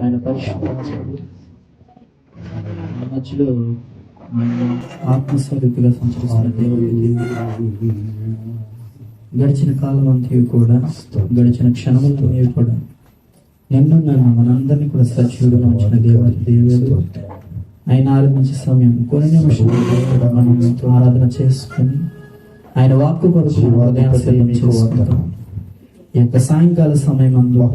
ఆయన పరిశుద్ధుడు. మధ్యలో ఆయన ఆత్మస్వరూపిగా సంచరిస్తున్న దేవుడికి గడిచిన కాలం అంతా కూడా, గడిచిన క్షణములన్నీ కూడా నన్ను మనందరినీ కూడా సజీవుడుగా ఉంచిన దేవుడు ఆయన ఆరాధించే సమయం కొన్ని నిమిషాలు కూడా మనం ఆరాధన చేసుకొని ఆయన వాక్కు కొరకు హృదయం సిద్ధం చేసుకుంటాం. ఈ యొక్క సాయంకాల సమయం అందులో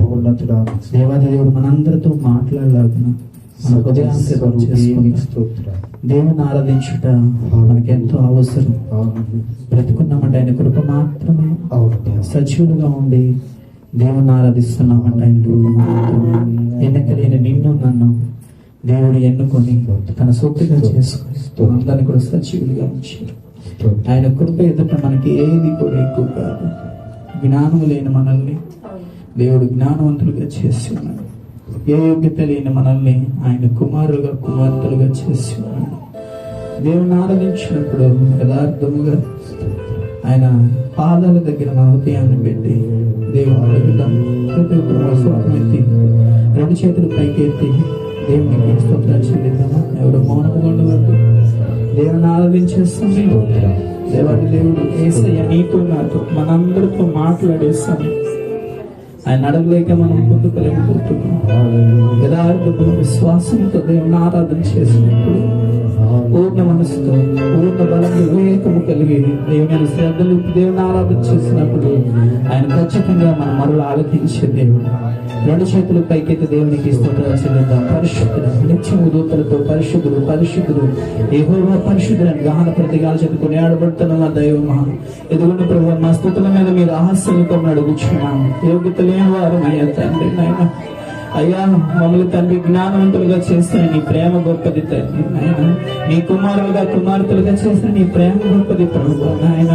దేవాది దేవుడు మనందరితో మాట్లాడలాగున మన హృదయాన్ని సిద్ధం చేసుకుంటాం. దేవుని ఆరాధించుట మనకెంతో అవసరం. బ్రతుకున్నామంటే ఆయన కృప మాత్రమే. సజీవులుగా ఉండి దేవుని ఆరాధిస్తున్నామంటే ఆయన ఎన్నికలేని నిన్ను నన్ను దేవుడు ఎన్నుకొని తన సొత్తుగా చేసుకొని అందరినీ కూడా సజీవులుగా ఉంచి ఆయన కృప ఎదుట మనకి ఏది కూడా ఎక్కువ కాదు. జ్ఞానం లేని మనల్ని దేవుడు జ్ఞానవంతులుగా చేసి ఉన్నాడు. ఏ యోగ్యత లేని మనల్ని ఆయన కుమారులుగా కుమార్తెలుగా చేసి ఉన్నాడు. దేవుని ఆరాధించినప్పుడు యథార్థముగా ఆయన పాదాల దగ్గర మన హృదయాన్ని పెట్టి దేవుని అడుగుదాం. ప్రతి ఒక్కరు స్వాతం ఎత్తి రెండు చేతులు పైకి ఎత్తి దేవునికి స్తోత్రాలు చెల్లిద్దామా? ఎవరు మౌనంగా ఉండవద్దు. దేవుని ఆరాధించే సమయం దేవాది దేవుడు యేసయ్య నీతో నాతో మనందరితో మాట్లాడే సమయం. ఆయన అడగలేక మనం పొందుకోలేకపోతున్నాం. యథార్థపు విశ్వాసంతో దేవుని ఆరాధన చేసినప్పుడు పూర్ణ మనసుతో పూర్ణ బలం వివేకము కలిగి దేవుని శ్రద్ధలు దేవుని ఆరాధన చేసినప్పుడు ఆయన ఖచ్చితంగా మన మరలు ఆలోచించే దేవుడు. రెండు చేతులు పైకెత్తి దేవునికి స్తోత్రాలు చెల్లిద్దాం. పరిశుద్ధుడు నిత్యము దూతలతో పరిశుద్ధుడు పరిశుద్ధుడు యెహోవా పరిశుద్ధుడని గాన ప్రతిగాల చెప్పుకుని ఆడబడుతున్న మా దైవమా ఎదుగున్న ప్రభు మా స్తుతుల మీద మీరు ఆహాస్యంతో అడుగుచున్నాము. యోగ్యత లేని వారు అయ్యా తండ్రి నాయన అయ్యా మమ్మల్ని తండ్రి జ్ఞానవంతులుగా చేసిన నీ ప్రేమ గొప్పది తండ్రి నాయన. నీ కుమారులుగా కుమార్తెలుగా చేసిన నీ ప్రేమ గొప్పది ప్రభు నాయన.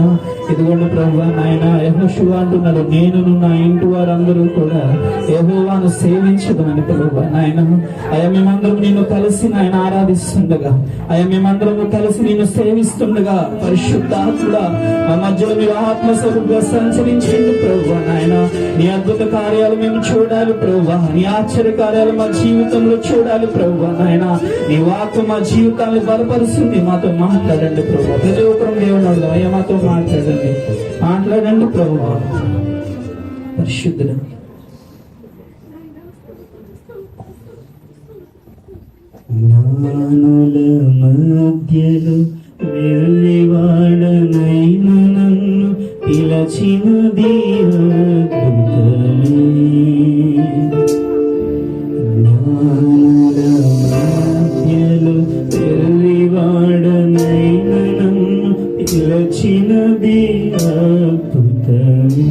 ఇదిగోండి ప్రభు నాయన యెహోషువ అంటున్నాడు, నేను నా ఇంటి వారందరూ కూడా యెహోవాను సేవించదమని ప్రభు నాయన. అయ్యా మేమందరం నిన్ను కలిసి నాయన ఆరాధిస్తుండగా, అయ్యా మేమందరము కలిసి నిన్ను సేవిస్తుండగా పరిశుద్ధాత్ముడా మా మధ్యలో మీరు ఆత్మస్వరూపంగా సంచరించండి ప్రభు నాయన. నీ అద్భుత కార్యాలు మేము చూడాలి ప్రభు. నీ ఆశ్చర్య కార్యాలు మా జీవితంలో చూడాలి ప్రభు నాయన. నీ వాక్కు మా జీవితాన్ని బలపరుస్తుంది. మాతో మాట్లాడండి ప్రభు. ప్రతి ఒక్కరం దేవుని అడుగుదాం. అయ్యా మాతో మాట్లాడండి ప్రభు. పరిశుద్ధుడు జ్ఞానుల మధ్యలో వెళ్ళివాడనైన నన్ను పిలచినది అద్భుతమే. జ్ఞానుల మధ్యలో వెళ్ళివాడనైన నన్ను పిలచినది అద్భుతమే.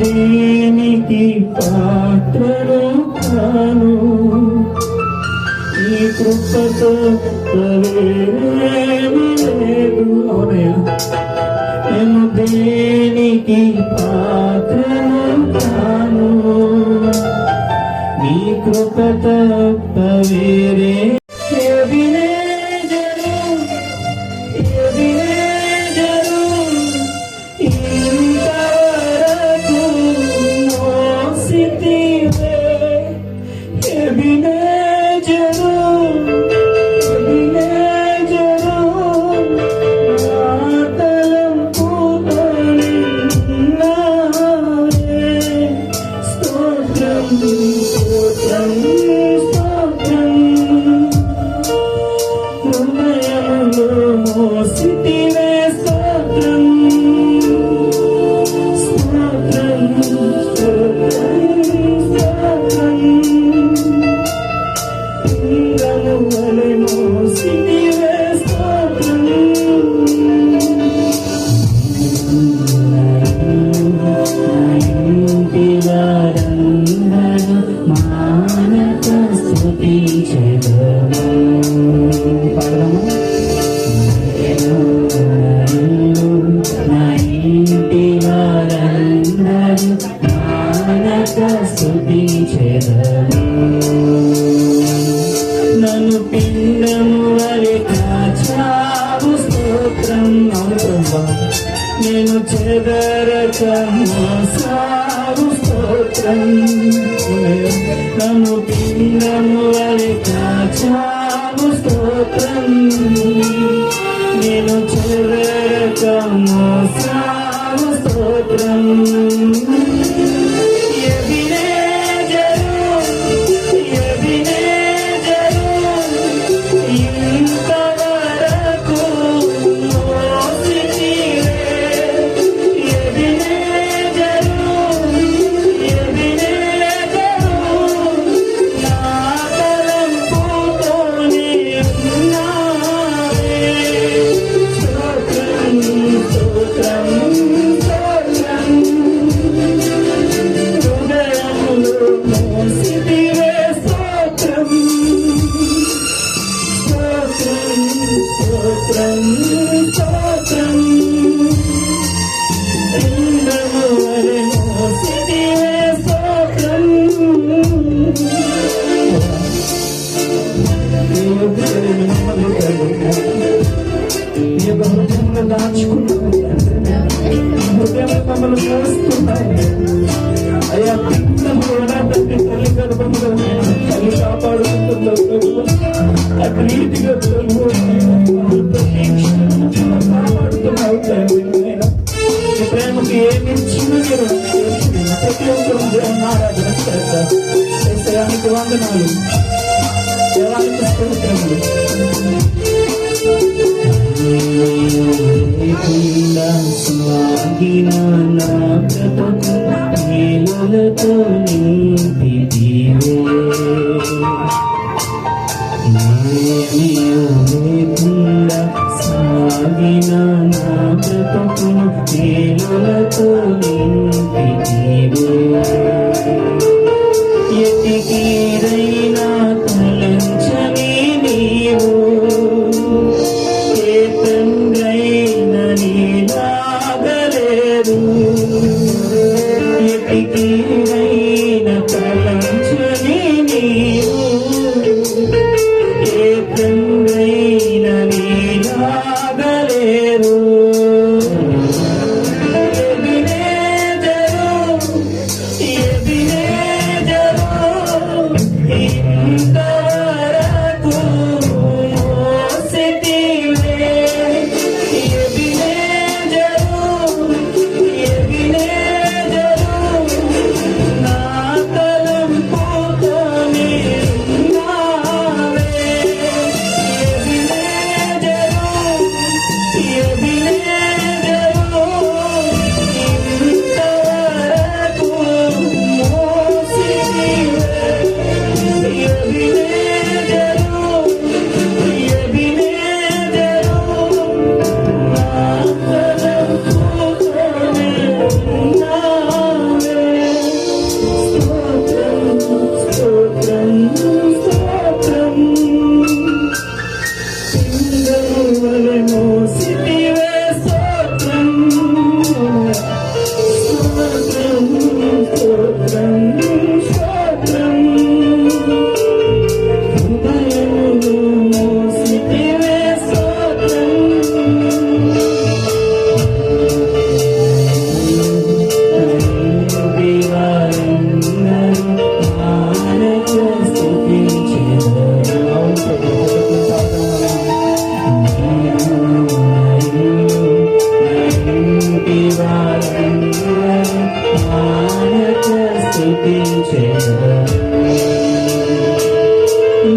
దేనికి పాత్రలు కాను ఈ కృపతో లేదు. అవునయ్యా నేను దేనికి పాత్రలు కాను నీ కృపతో వేరే నన్ను పిండము వలె కాచావు స్తోత్రం. అవును నేను చెదరక మోసావు స్తోత్రం, నన్ను పిండము వలె కాచావు స్తోత్రం, నేను చెదరక మోసావు స్తోత్రం. మమ్మల్ని మోస్తున్నాయి అయ్యా, పిల్లలు కూడా తండ్రి తల్లి గర్భంలో తల్లి కాపాడుకుంటున్నారు, అటు నీటిగా కాపాడుతున్నావు తండ్రి. ప్రేమకు ఏమి ఇచ్చినా మీరు ప్రతి ఒక్కరు దేవుని ఆరాధన చేస్తారు. దేశానికి వందనాలు, దేవానికి స్తోత్రములు. స్వాగిన నా బ్రతుకు మేలులతో నింపితివే, లేకుండా సాగిన నా బ్రతుకును మేలులతో నింపితివే, ఎటికీరైనా తలంచని నీవు ఎటికీరైన తలంచని నీవు, ఏ తండ్రైన నీలాగలేరు. ఇంతవరకు మోసితివే,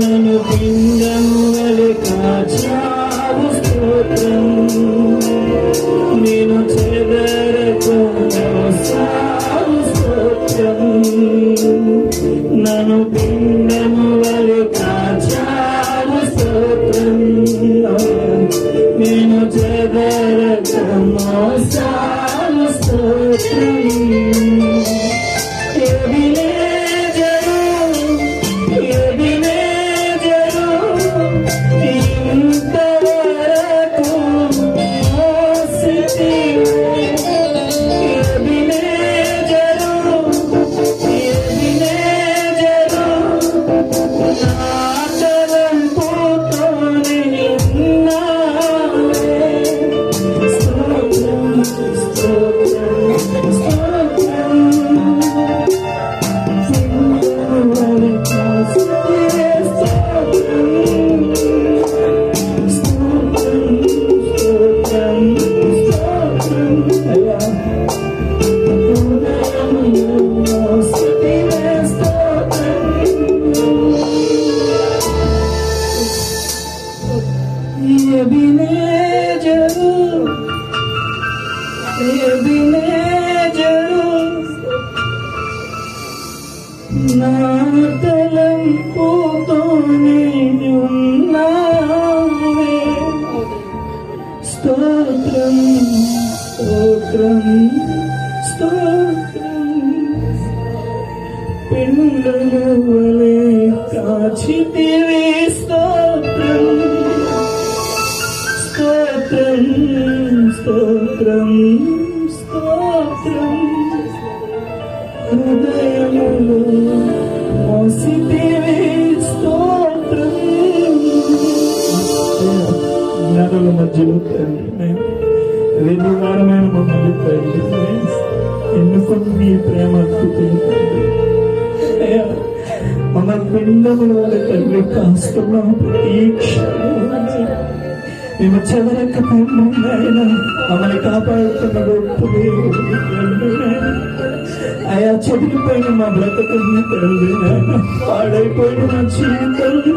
నన్ను పిండము వలె కాచావు స్తోత్రం, నేను చెదరక మోసావు స్తోత్రం, నన్ను పిండము వలె కాచావు స్తోత్రం, నేను చెదరక మోసావు స్తోత్రం. స్తోత్రం స్తోత్రం పిల్లలే కాచితివి స్తోత్రం స్తోత్రం స్తోత్రం స్తోత్రం హృదయములు మోసితివి స్తోత్రం జ్ఞానుల మధ్యలో వెలుగారమైన మమ్మల్ని తండ్రి ఎన్నుకొని నీ ప్రేమ మమ్మల్ని పిండముల వల్ల తండ్రి కాస్తున్నాం ప్రతీక్ష మేము చెదరకపోయినా ఆయన మమ్మల్ని కాపాడుతున్న గొప్ప దేవుడు అయా చెదిరిపోయిన మా బ్రతకుని తండ్రి పాడైపోయిన మా జీవితాలు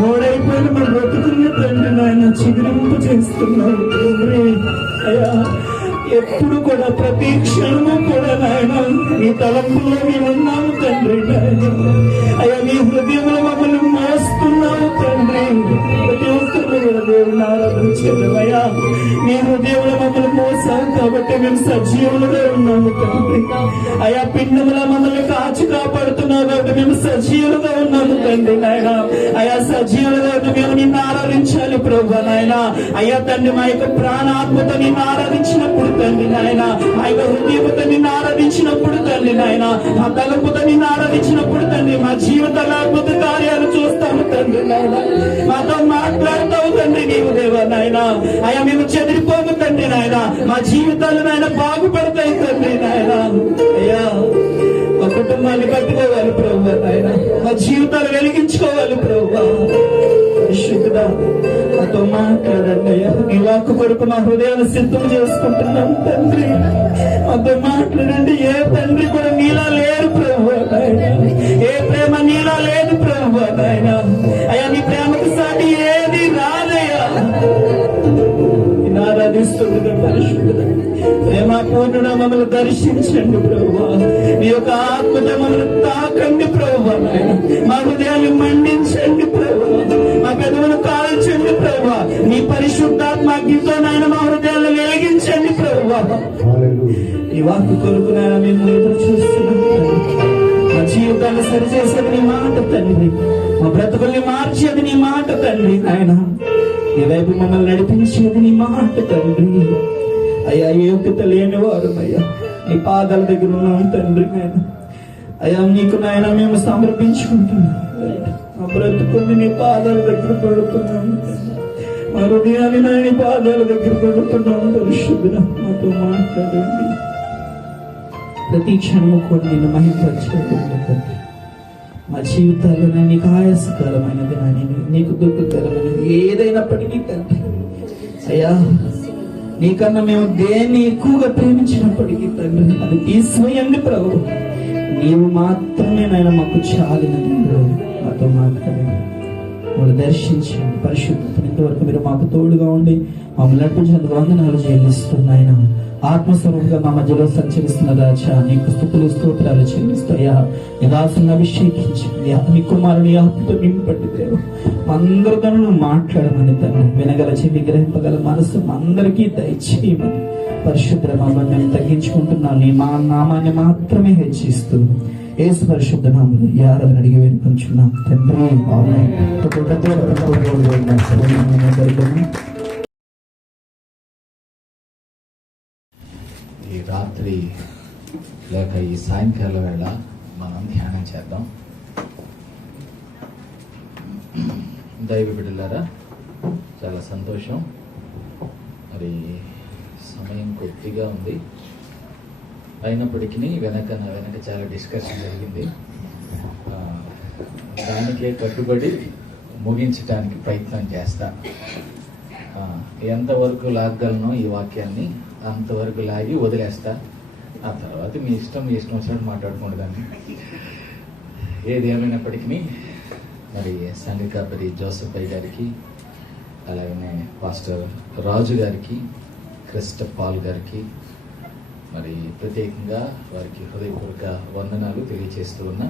మోడైపోయిన మా బ్రతుకుని తండ్రి నాయన చిగురింపు చేస్తున్నావు తండ్రి అయా ఎప్పుడు కూడా ప్రతి క్షణము కూడా నాయన నీ తలంపులో మేము ఉన్నాము తండ్రి నాయన అయ్యా నీ హృదయంలో మమ్మల్ని మోస్తున్నావు తండ్రి ప్రతి ఒక్కరు కూడా దేవుని ఆరాధించేదమయ్యా నీ హృదయంలో మమ్మల్ని మోసావు కాబట్టి మేము సజీవులుగా ఉన్నాము తండ్రి అయా పిండములా మమ్మల్ని కాచి కాపాడుతున్నావు కాబట్టి మేము సజీవులుగా ఉన్నాము తండ్రి నాయన అయా సజీవులుగా మేము నిన్ను ఆరాధించాలి ప్రభు నాయన అయ్యా తండ్రి మా యొక్క ప్రాణాత్మతో నిన్ను ఆరాధించినప్పుడు తండ్రి నాయన మా యొక్క హృదయముతో నిన్ను ఆరాధించినప్పుడు తండ్రి నాయన మా తలంపుతో నిన్ను ఆరాధించినప్పుడు తండ్రి మా జీవితాల అద్భుత కార్యాలు చూస్తాము తండ్రి నాయన మాతో మాట్లాడతావు తండ్రి నీవు దేవా నాయన అయ్యా మేము చెదిరిపోము తండ్రి నాయన మా జీవితాలు నాయన బాగుపడతాయి తండ్రి నాయన అయ్యా మా కుటుంబాన్ని కట్టుకోవాలి ప్రభు నాయన మా జీవితాలు వెలిగించుకోవాలి ప్రభు పరిశుద్ధుడా మాతో మాట్లాడండి అయ్యా నీ వాక్కు కొరకు మా హృదయాన్ని సిద్ధం చేసుకుంటున్నాం తండ్రి మాతో మాట్లాడండి ఏ తండ్రి కూడా నీలా లేరు ప్రభు ఏ ప్రేమ నీలా లేదు ప్రభు నాయన అయ్యా నీ ప్రేమకు సాటి ఏది రాదయ్యా ఆరాధిస్తుంది పరిశుద్ధుడా ప్రేమ పూర్ణుడ మమ్మల్ని దర్శించండి ప్రభు నీ యొక్క ఆత్మతో మమ్మల్ని తాకండి ప్రభు మా హృదయాన్ని మండించండి ప్రభు మా పెదవులు కాల్చండి ప్రభు నీ పరిశుద్ధాత్మ అగ్నితో నాయన మా హృదయాన్ని వెలిగించండి ప్రభు ఈ వాక్కు కొరకు నాయన మేము ఎదురు చూస్తున్నాం మా జీవితాన్ని సరిచేసేది నీ మాట తండ్రి మా బ్రతుకుల్ని మార్చేది నీ మాట తండ్రి నాయన నీ వైపు మమ్మల్ని నడిపించేది నీ మాట తండ్రి అయ్యా యోగ్యత లేని వారు అయ్యా నీ పాదాల దగ్గర ఉన్నాం తండ్రి నేను అయ్యా నీకు నాయన మేము సమర్పించుకుంటున్నాం మా బ్రతుకుని నీ పాదాల దగ్గర పెడుతున్నాం మా హృదయాన్ని నీ పాదాల దగ్గర పెడుతున్నాం పరిశుద్ధుడా మాతో మాట్లాడండి ప్రతి క్షణము కూడా నిన్ను మహిమపరచుకుంటున్నా తండ్రి మా జీవితాల్లో నీకు ఆయాసకరమైనది నీకు దుఃఖకరమైనది ఏదైనప్పటికీ తండ్రి అయ్యా నీకన్నా మేము దేన్ని ఎక్కువగా ప్రేమించినప్పటికీ తండ్రి అది తీసివేయండి ప్రభు నీవు మాత్రమే నాయన మాకు చాలిన మాతో మాట్లాడండి మమ్మల్ని దర్శించండి పరిశుద్ధత ఇంతవరకు మీరు మాకు తోడుగా ఉండి మమ్మల్ని నడిపించినందుకు వందనాలు చెల్లిస్తున్నాయన ఆత్మస్వరూపంగా మా మధ్యలో సంచరిస్తున్న రాజా నీకు స్తుతులు స్తోత్రాలు చెల్లిస్తాయా నీ దాసుని అభిషేకించండి మీ కుమారుని ఆత్మతో నింపండి దేవు అందరితో మాట్లాడమని తను వినగల చెవి గ్రహింపగల మనసు అందరికీ దయచేయమని పరిశుద్ధ మమ్మల్ని మేము తగ్గించుకుంటున్నాను నీ మా నామాన్ని మాత్రమే హెచ్చిస్తూ యేసు పరిశుద్ధ నామములో ఈ ఆరాధన అడిగి వేడుకుంటున్నాం తండ్రి ఆమేన్. ఈ రాత్రి లేక ఈ సాయంకాల వేళ మనం ధ్యానం చేద్దాం. దైవ బిడ్డలారా చాలా సంతోషం. మరి సమయం కొద్దిగా ఉంది, అయినప్పటికీ వెనక చాలా డిస్కషన్ జరిగింది. దానికే కట్టుబడి ముగించడానికి ప్రయత్నం చేస్తా. ఎంతవరకు లాగగలను ఈ వాక్యాన్ని అంతవరకు లాగి వదిలేస్తా. ఆ తర్వాత మీ ఇష్టం వచ్చినట్టు మాట్లాడుకోండి. దాన్ని ఏది ఏమైనప్పటికీ మరి సంఘకాపరి జోసెఫ్ అయ్య గారికి, అలాగనే పాస్టర్ రాజు గారికి, క్రిస్టఫ్ పాల్ గారికి మరి ప్రత్యేకంగా వారికి హృదయపూర్వక వందనాలు తెలియజేస్తూ ఉన్నా.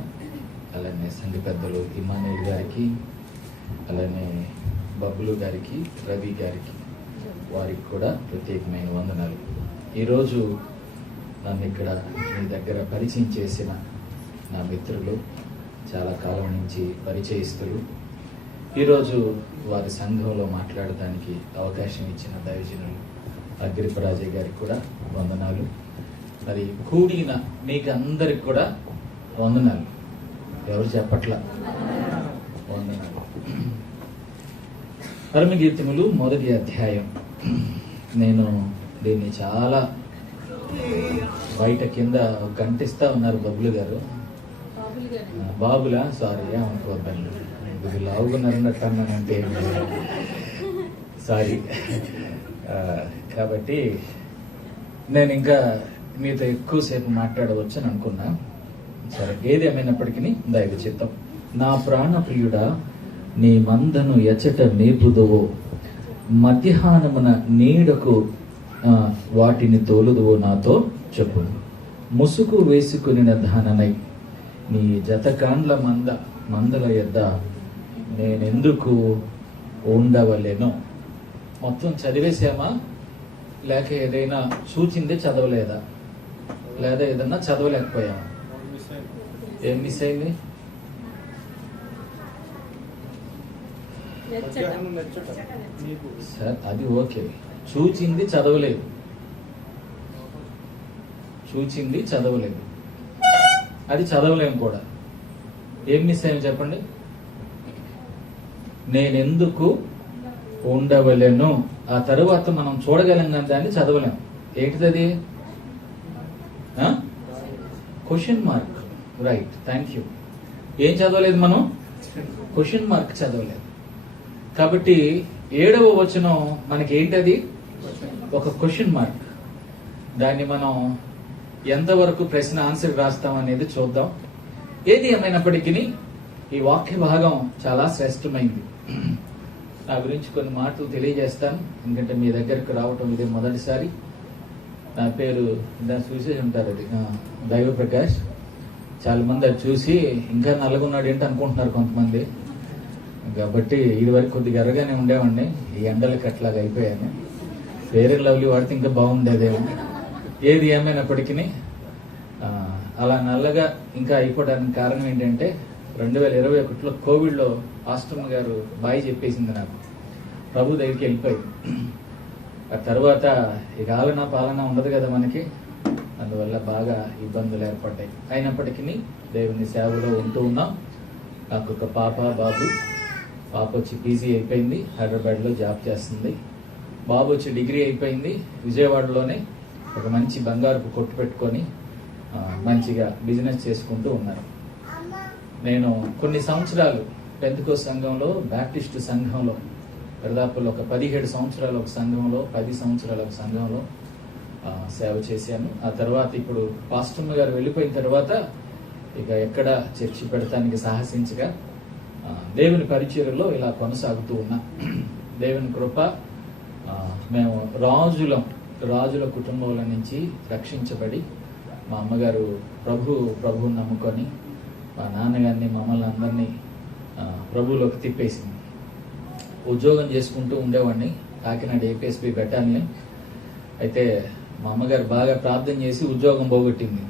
అలానే సంఘ పెద్దలు ఇమానుయేల్ గారికి, అలానే బబ్బులు గారికి, రవి గారికి, వారికి కూడా ప్రత్యేకమైన వందనాలు. ఈరోజు నన్ను ఇక్కడ మీ దగ్గర పరిచయం చేసిన నా మిత్రులు, చాలా కాలం నుంచి పరిచయస్తులు, ఈరోజు వారి సంఘంలో మాట్లాడటానికి అవకాశం ఇచ్చిన దైవజనులు అగ్రిపరాజయ్య గారికి కూడా వందనాలు. మరి కూడిన మీకు అందరికి కూడా వందనాలు. ఎవరు చెప్పట్లా? వందనాలు. పరమగీతములు 1వ అధ్యాయం. నేను దీన్ని చాలా బయట కింద ఒక గంట ఇస్తా ఉన్నారు బబ్బులు గారు, బాబులా, సారీ ఏమనుకోవద్దండి, ఇది లావుగున్నారన్నట్టు అన్నానంటే సారీ. కాబట్టి నేను ఇంకా మీతో ఎక్కువసేపు మాట్లాడవచ్చు అని అనుకున్నా. సరే, ఏది ఏమైనప్పటికీ దైవ చిత్తం. నా ప్రాణప్రియుడా, నీ మందను ఎచ్చట మేపుదువో, మధ్యాహ్నమున నీడకు వాటిని తోలుదువో నాతో చెప్పు. ముసుగు వేసుకుని ధాననై నీ జతకాండ్ల మందల యొద్ద నేనెందుకు ఉండవలేను. మొత్తం చదివేసామా, లేక ఏదైనా సూచిందే చదవలేదా, లేదా ఏదన్నా చదవలేకపోయామా? ఏం మిస్ అయింది? సార్ అది ఓకే, చూచింది చదవలేదు, చూచింది చదవలేదు, అది చదవలేము కూడా. ఏం మిస్ అయ్యాం చెప్పండి? నేనెందుకు ఉండవలేను. ఆ తరువాత మనం చూడగలం కానీ దాన్ని చదవలేం. ఏంటిది? Question mark. Right, thank you. ఏం చదవలేదు మనం? క్వశ్చన్ మార్క్ చదవలేదు. కాబట్టి 7వ వచనం మనకి ఏంటది? ఒక క్వశ్చన్ మార్క్. దాన్ని మనం ఎంతవరకు ప్రశ్న ఆన్సర్ రాస్తాం అనేది చూద్దాం. ఏది ఏమైనప్పటికీ ఈ వాక్య భాగం చాలా శ్రేష్టమైంది. నా గురించి కొన్ని మాటలు తెలియజేస్తాను, ఎందుకంటే మీ దగ్గరకు రావటం ఇదే మొదటిసారి. నా పేరు చూసి ఉంటారు, అది దైవ ప్రకాష్. చాలా మంది అది చూసి ఇంకా నల్లగున్నాడు ఏంటి అనుకుంటున్నారు కొంతమంది. కాబట్టి ఇది వరకు కొద్దిగా ఎర్రగానే ఉండేవాడిని, ఈ ఎండలకు అట్లాగా అయిపోయాను. ఫెయిర్ అండ్ లవ్లీ వాడితే ఇంకా బాగుండేదేమో. ఏది ఏమైనప్పటికీ అలా నల్లగా ఇంకా అయిపోవడానికి కారణం ఏంటంటే 2021లో కోవిడ్లో ఆస్ట్రమ్ గారు బాయ్ చెప్పేసింది నాకు. ప్రభు దగ్గరికి వెళ్ళిపోయింది. ఆ తర్వాత ఇక ఆలన పాలన ఉండదు కదా మనకి, అందువల్ల బాగా ఇబ్బందులు ఏర్పడ్డాయి. అయినప్పటికీ దేవుని సేవలో ఉంటూ ఉన్నాం. నాకు ఒక పాప, బాబు. పాప వచ్చి పీజీ అయిపోయింది, హైదరాబాద్లో జాబ్ చేస్తుంది. బాబు వచ్చి డిగ్రీ అయిపోయింది, విజయవాడలోనే ఒక మంచి బంగారుపు కొట్టు పెట్టుకొని మంచిగా బిజినెస్ చేసుకుంటూ ఉన్నారు. నేను కొన్ని సంవత్సరాలు పెంతెకోస్తు సంఘంలో, బ్యాప్టిస్ట్ సంఘంలో, దాదాపులో ఒక 17 సంవత్సరాలు ఒక సంఘంలో, 10 సంవత్సరాలు ఒక సంఘంలో సేవ చేశాను. ఆ తర్వాత ఇప్పుడు పాస్టమ్ గారు వెళ్ళిపోయిన తర్వాత ఇక ఎక్కడ చర్చి పెడతానికి సాహసించగా దేవుని పరిచర్యలో ఇలా కొనసాగుతూ ఉన్నా. దేవుని కృప, మేము రాజుల కుటుంబాల నుంచి రక్షించబడి, మా అమ్మగారు ప్రభువుని నమ్ముకొని, మా నాన్నగారిని మమ్మల్ని అందరినీ ప్రభువులోకి తిప్పేసింది. ఉద్యోగం చేసుకుంటూ ఉండేవాడిని కాకినాడ ఏపీఎస్పీ బెటాలియన్. అయితే మా అమ్మగారు బాగా ప్రార్థన చేసి ఉద్యోగం పోగొట్టింది.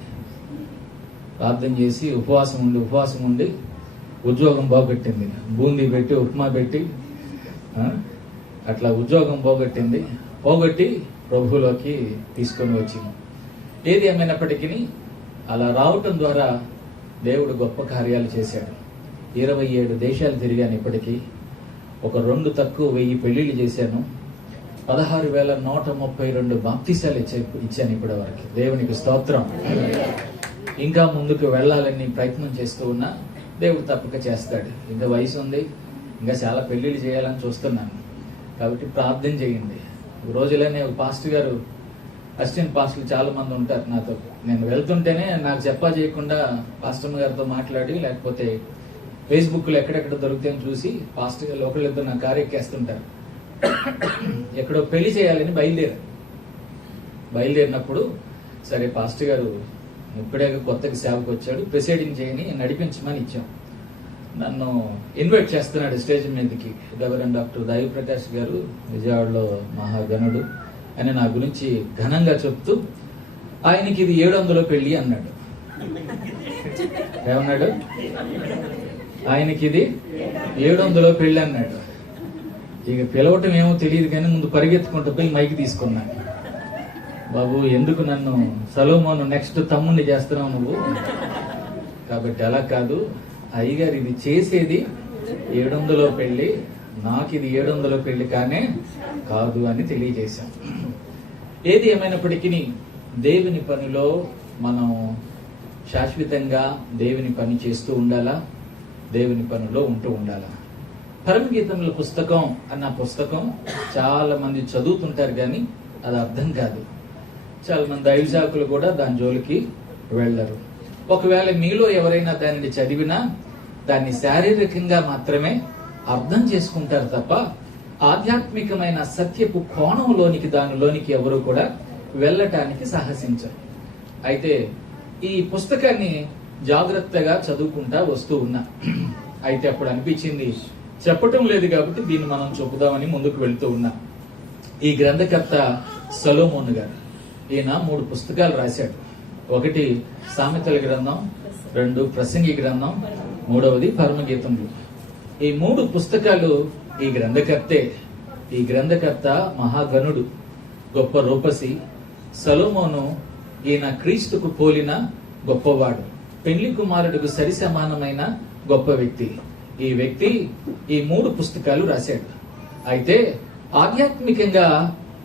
ప్రార్థన చేసి ఉపవాసం ఉండి ఉద్యోగం పోగొట్టింది. బూందీ పెట్టి, ఉప్మా పెట్టి అట్లా ఉద్యోగం పోగొట్టి ప్రభువులోకి తీసుకొని వచ్చింది. ఏది ఏమైనప్పటికీ అలా రావటం ద్వారా దేవుడు గొప్ప కార్యాలు చేశాడు. 27 దేశాలు తిరిగాను. ఇప్పటికీ ఒక 2 తక్కువ 1000 పెళ్లిళ్ళు చేశాను. 16,132 బాప్తిసాలు ఇచ్చాను ఇప్పటి వరకు. దేవునికి స్తోత్రం. ఇంకా ముందుకు వెళ్ళాలని ప్రయత్నం చేస్తూ ఉన్నా. దేవుడు తప్పక చేస్తాడు. ఇంకా వయసు ఉంది, ఇంకా చాలా పెళ్లిళ్ళు చేయాలని చూస్తున్నాను. కాబట్టి ప్రార్థన చేయండి. రోజులనే ఒక పాస్టర్ గారు, అసిస్టెంట్ పాస్టర్లు చాలా మంది ఉంటారు నాతో. నేను వెళ్తుంటేనే నాకు చెప్పా చేయకుండా పాస్టర్ గారితో మాట్లాడి, లేకపోతే ఫేస్బుక్లో ఎక్కడెక్కడ దొరుకుతాయని చూసి పాస్టర్ గారు ఒకళ్ళిద్దరు నా కారు ఎక్కేస్తుంటారు. ఎక్కడో పెళ్లి చేయాలని బయలుదేరినప్పుడు సరే పాస్టర్ గారు ఇప్పుడే కొత్తగా సేవకు వచ్చాడు, ప్రిసైడింగ్ చేయని నడిపించమని ఇచ్చాం. నన్ను ఇన్వైట్ చేస్తున్నాడు స్టేజ్ మీదకి. రెవరెండ్ డాక్టర్ దైవ ప్రకాష్ గారు, విజయవాడలో మహాగణుడు, అని నా గురించి ఘనంగా చెప్తూ ఆయనకి ఇది 700 పెళ్లి అన్నాడు. ఏమన్నాడు? ఆయనకి ఇది 700 పెళ్లి అన్నాడు. ఇక పిలవటం ఏమో తెలియదు కానీ ముందు పరిగెత్తుకుంటూ పోయి మైకి తీసుకున్నా. బాబు, ఎందుకు నన్ను సలోమోను నెక్స్ట్ తమ్ముడిని చేస్తున్నావు నువ్వు? కాబట్టి అలా కాదు అయ్యగారు, ఇది చేసేది 700 పెళ్లి, నాకు ఇది 700 పెళ్లి కానే కాదు అని తెలియజేశాం. ఏది ఏమైనప్పటికీ దేవుని పనిలో మనం శాశ్వతంగా దేవుని పని చేస్తూ ఉండాలా, దేవుని పనిలో ఉంటూ ఉండాలా. పరమగీతముల పుస్తకం అన్న పుస్తకం చాలా మంది చదువుతుంటారు కానీ అది అర్థం కాదు. చాలా మంది దైవజాకులు కూడా దాని జోలికి వెళ్ళరు. ఒకవేళ మీలో ఎవరైనా దానిని చదివినా దాన్ని శారీరకంగా మాత్రమే అర్థం చేసుకుంటారు తప్ప ఆధ్యాత్మికమైన సత్యపు కోణంలోనికి, దానిలోనికి ఎవరు కూడా వెళ్ళటానికి సాహసించరు. అయితే ఈ పుస్తకాన్ని జాగ్రత్తగా చదువుకుంటా వస్తూ ఉన్నా. అయితే అప్పుడు అనిపించింది చెప్పటం లేదు కాబట్టి దీన్ని మనం చెప్పుదామని ముందుకు వెళ్తూ ఉన్నా. ఈ గ్రంథకర్త సొలొమోను గారు, ఈయన 3 పుస్తకాలు రాశాడు. ఒకటి సామెతల గ్రంథం, 2 ప్రసంగి గ్రంథం, 3వది పరమగీతములు. ఈ 3 పుస్తకాలు ఈ గ్రంథకర్తే. ఈ గ్రంథకర్త మహాగణుడు, గొప్ప రూపసి. సొలొమోను ఈయన క్రీస్తుకు పోలిన గొప్పవాడు, పెళ్లి కుమారుడికి సరి సమానమైన గొప్ప వ్యక్తి. ఈ వ్యక్తి ఈ 3 పుస్తకాలు రాశాడు. అయితే ఆధ్యాత్మికంగా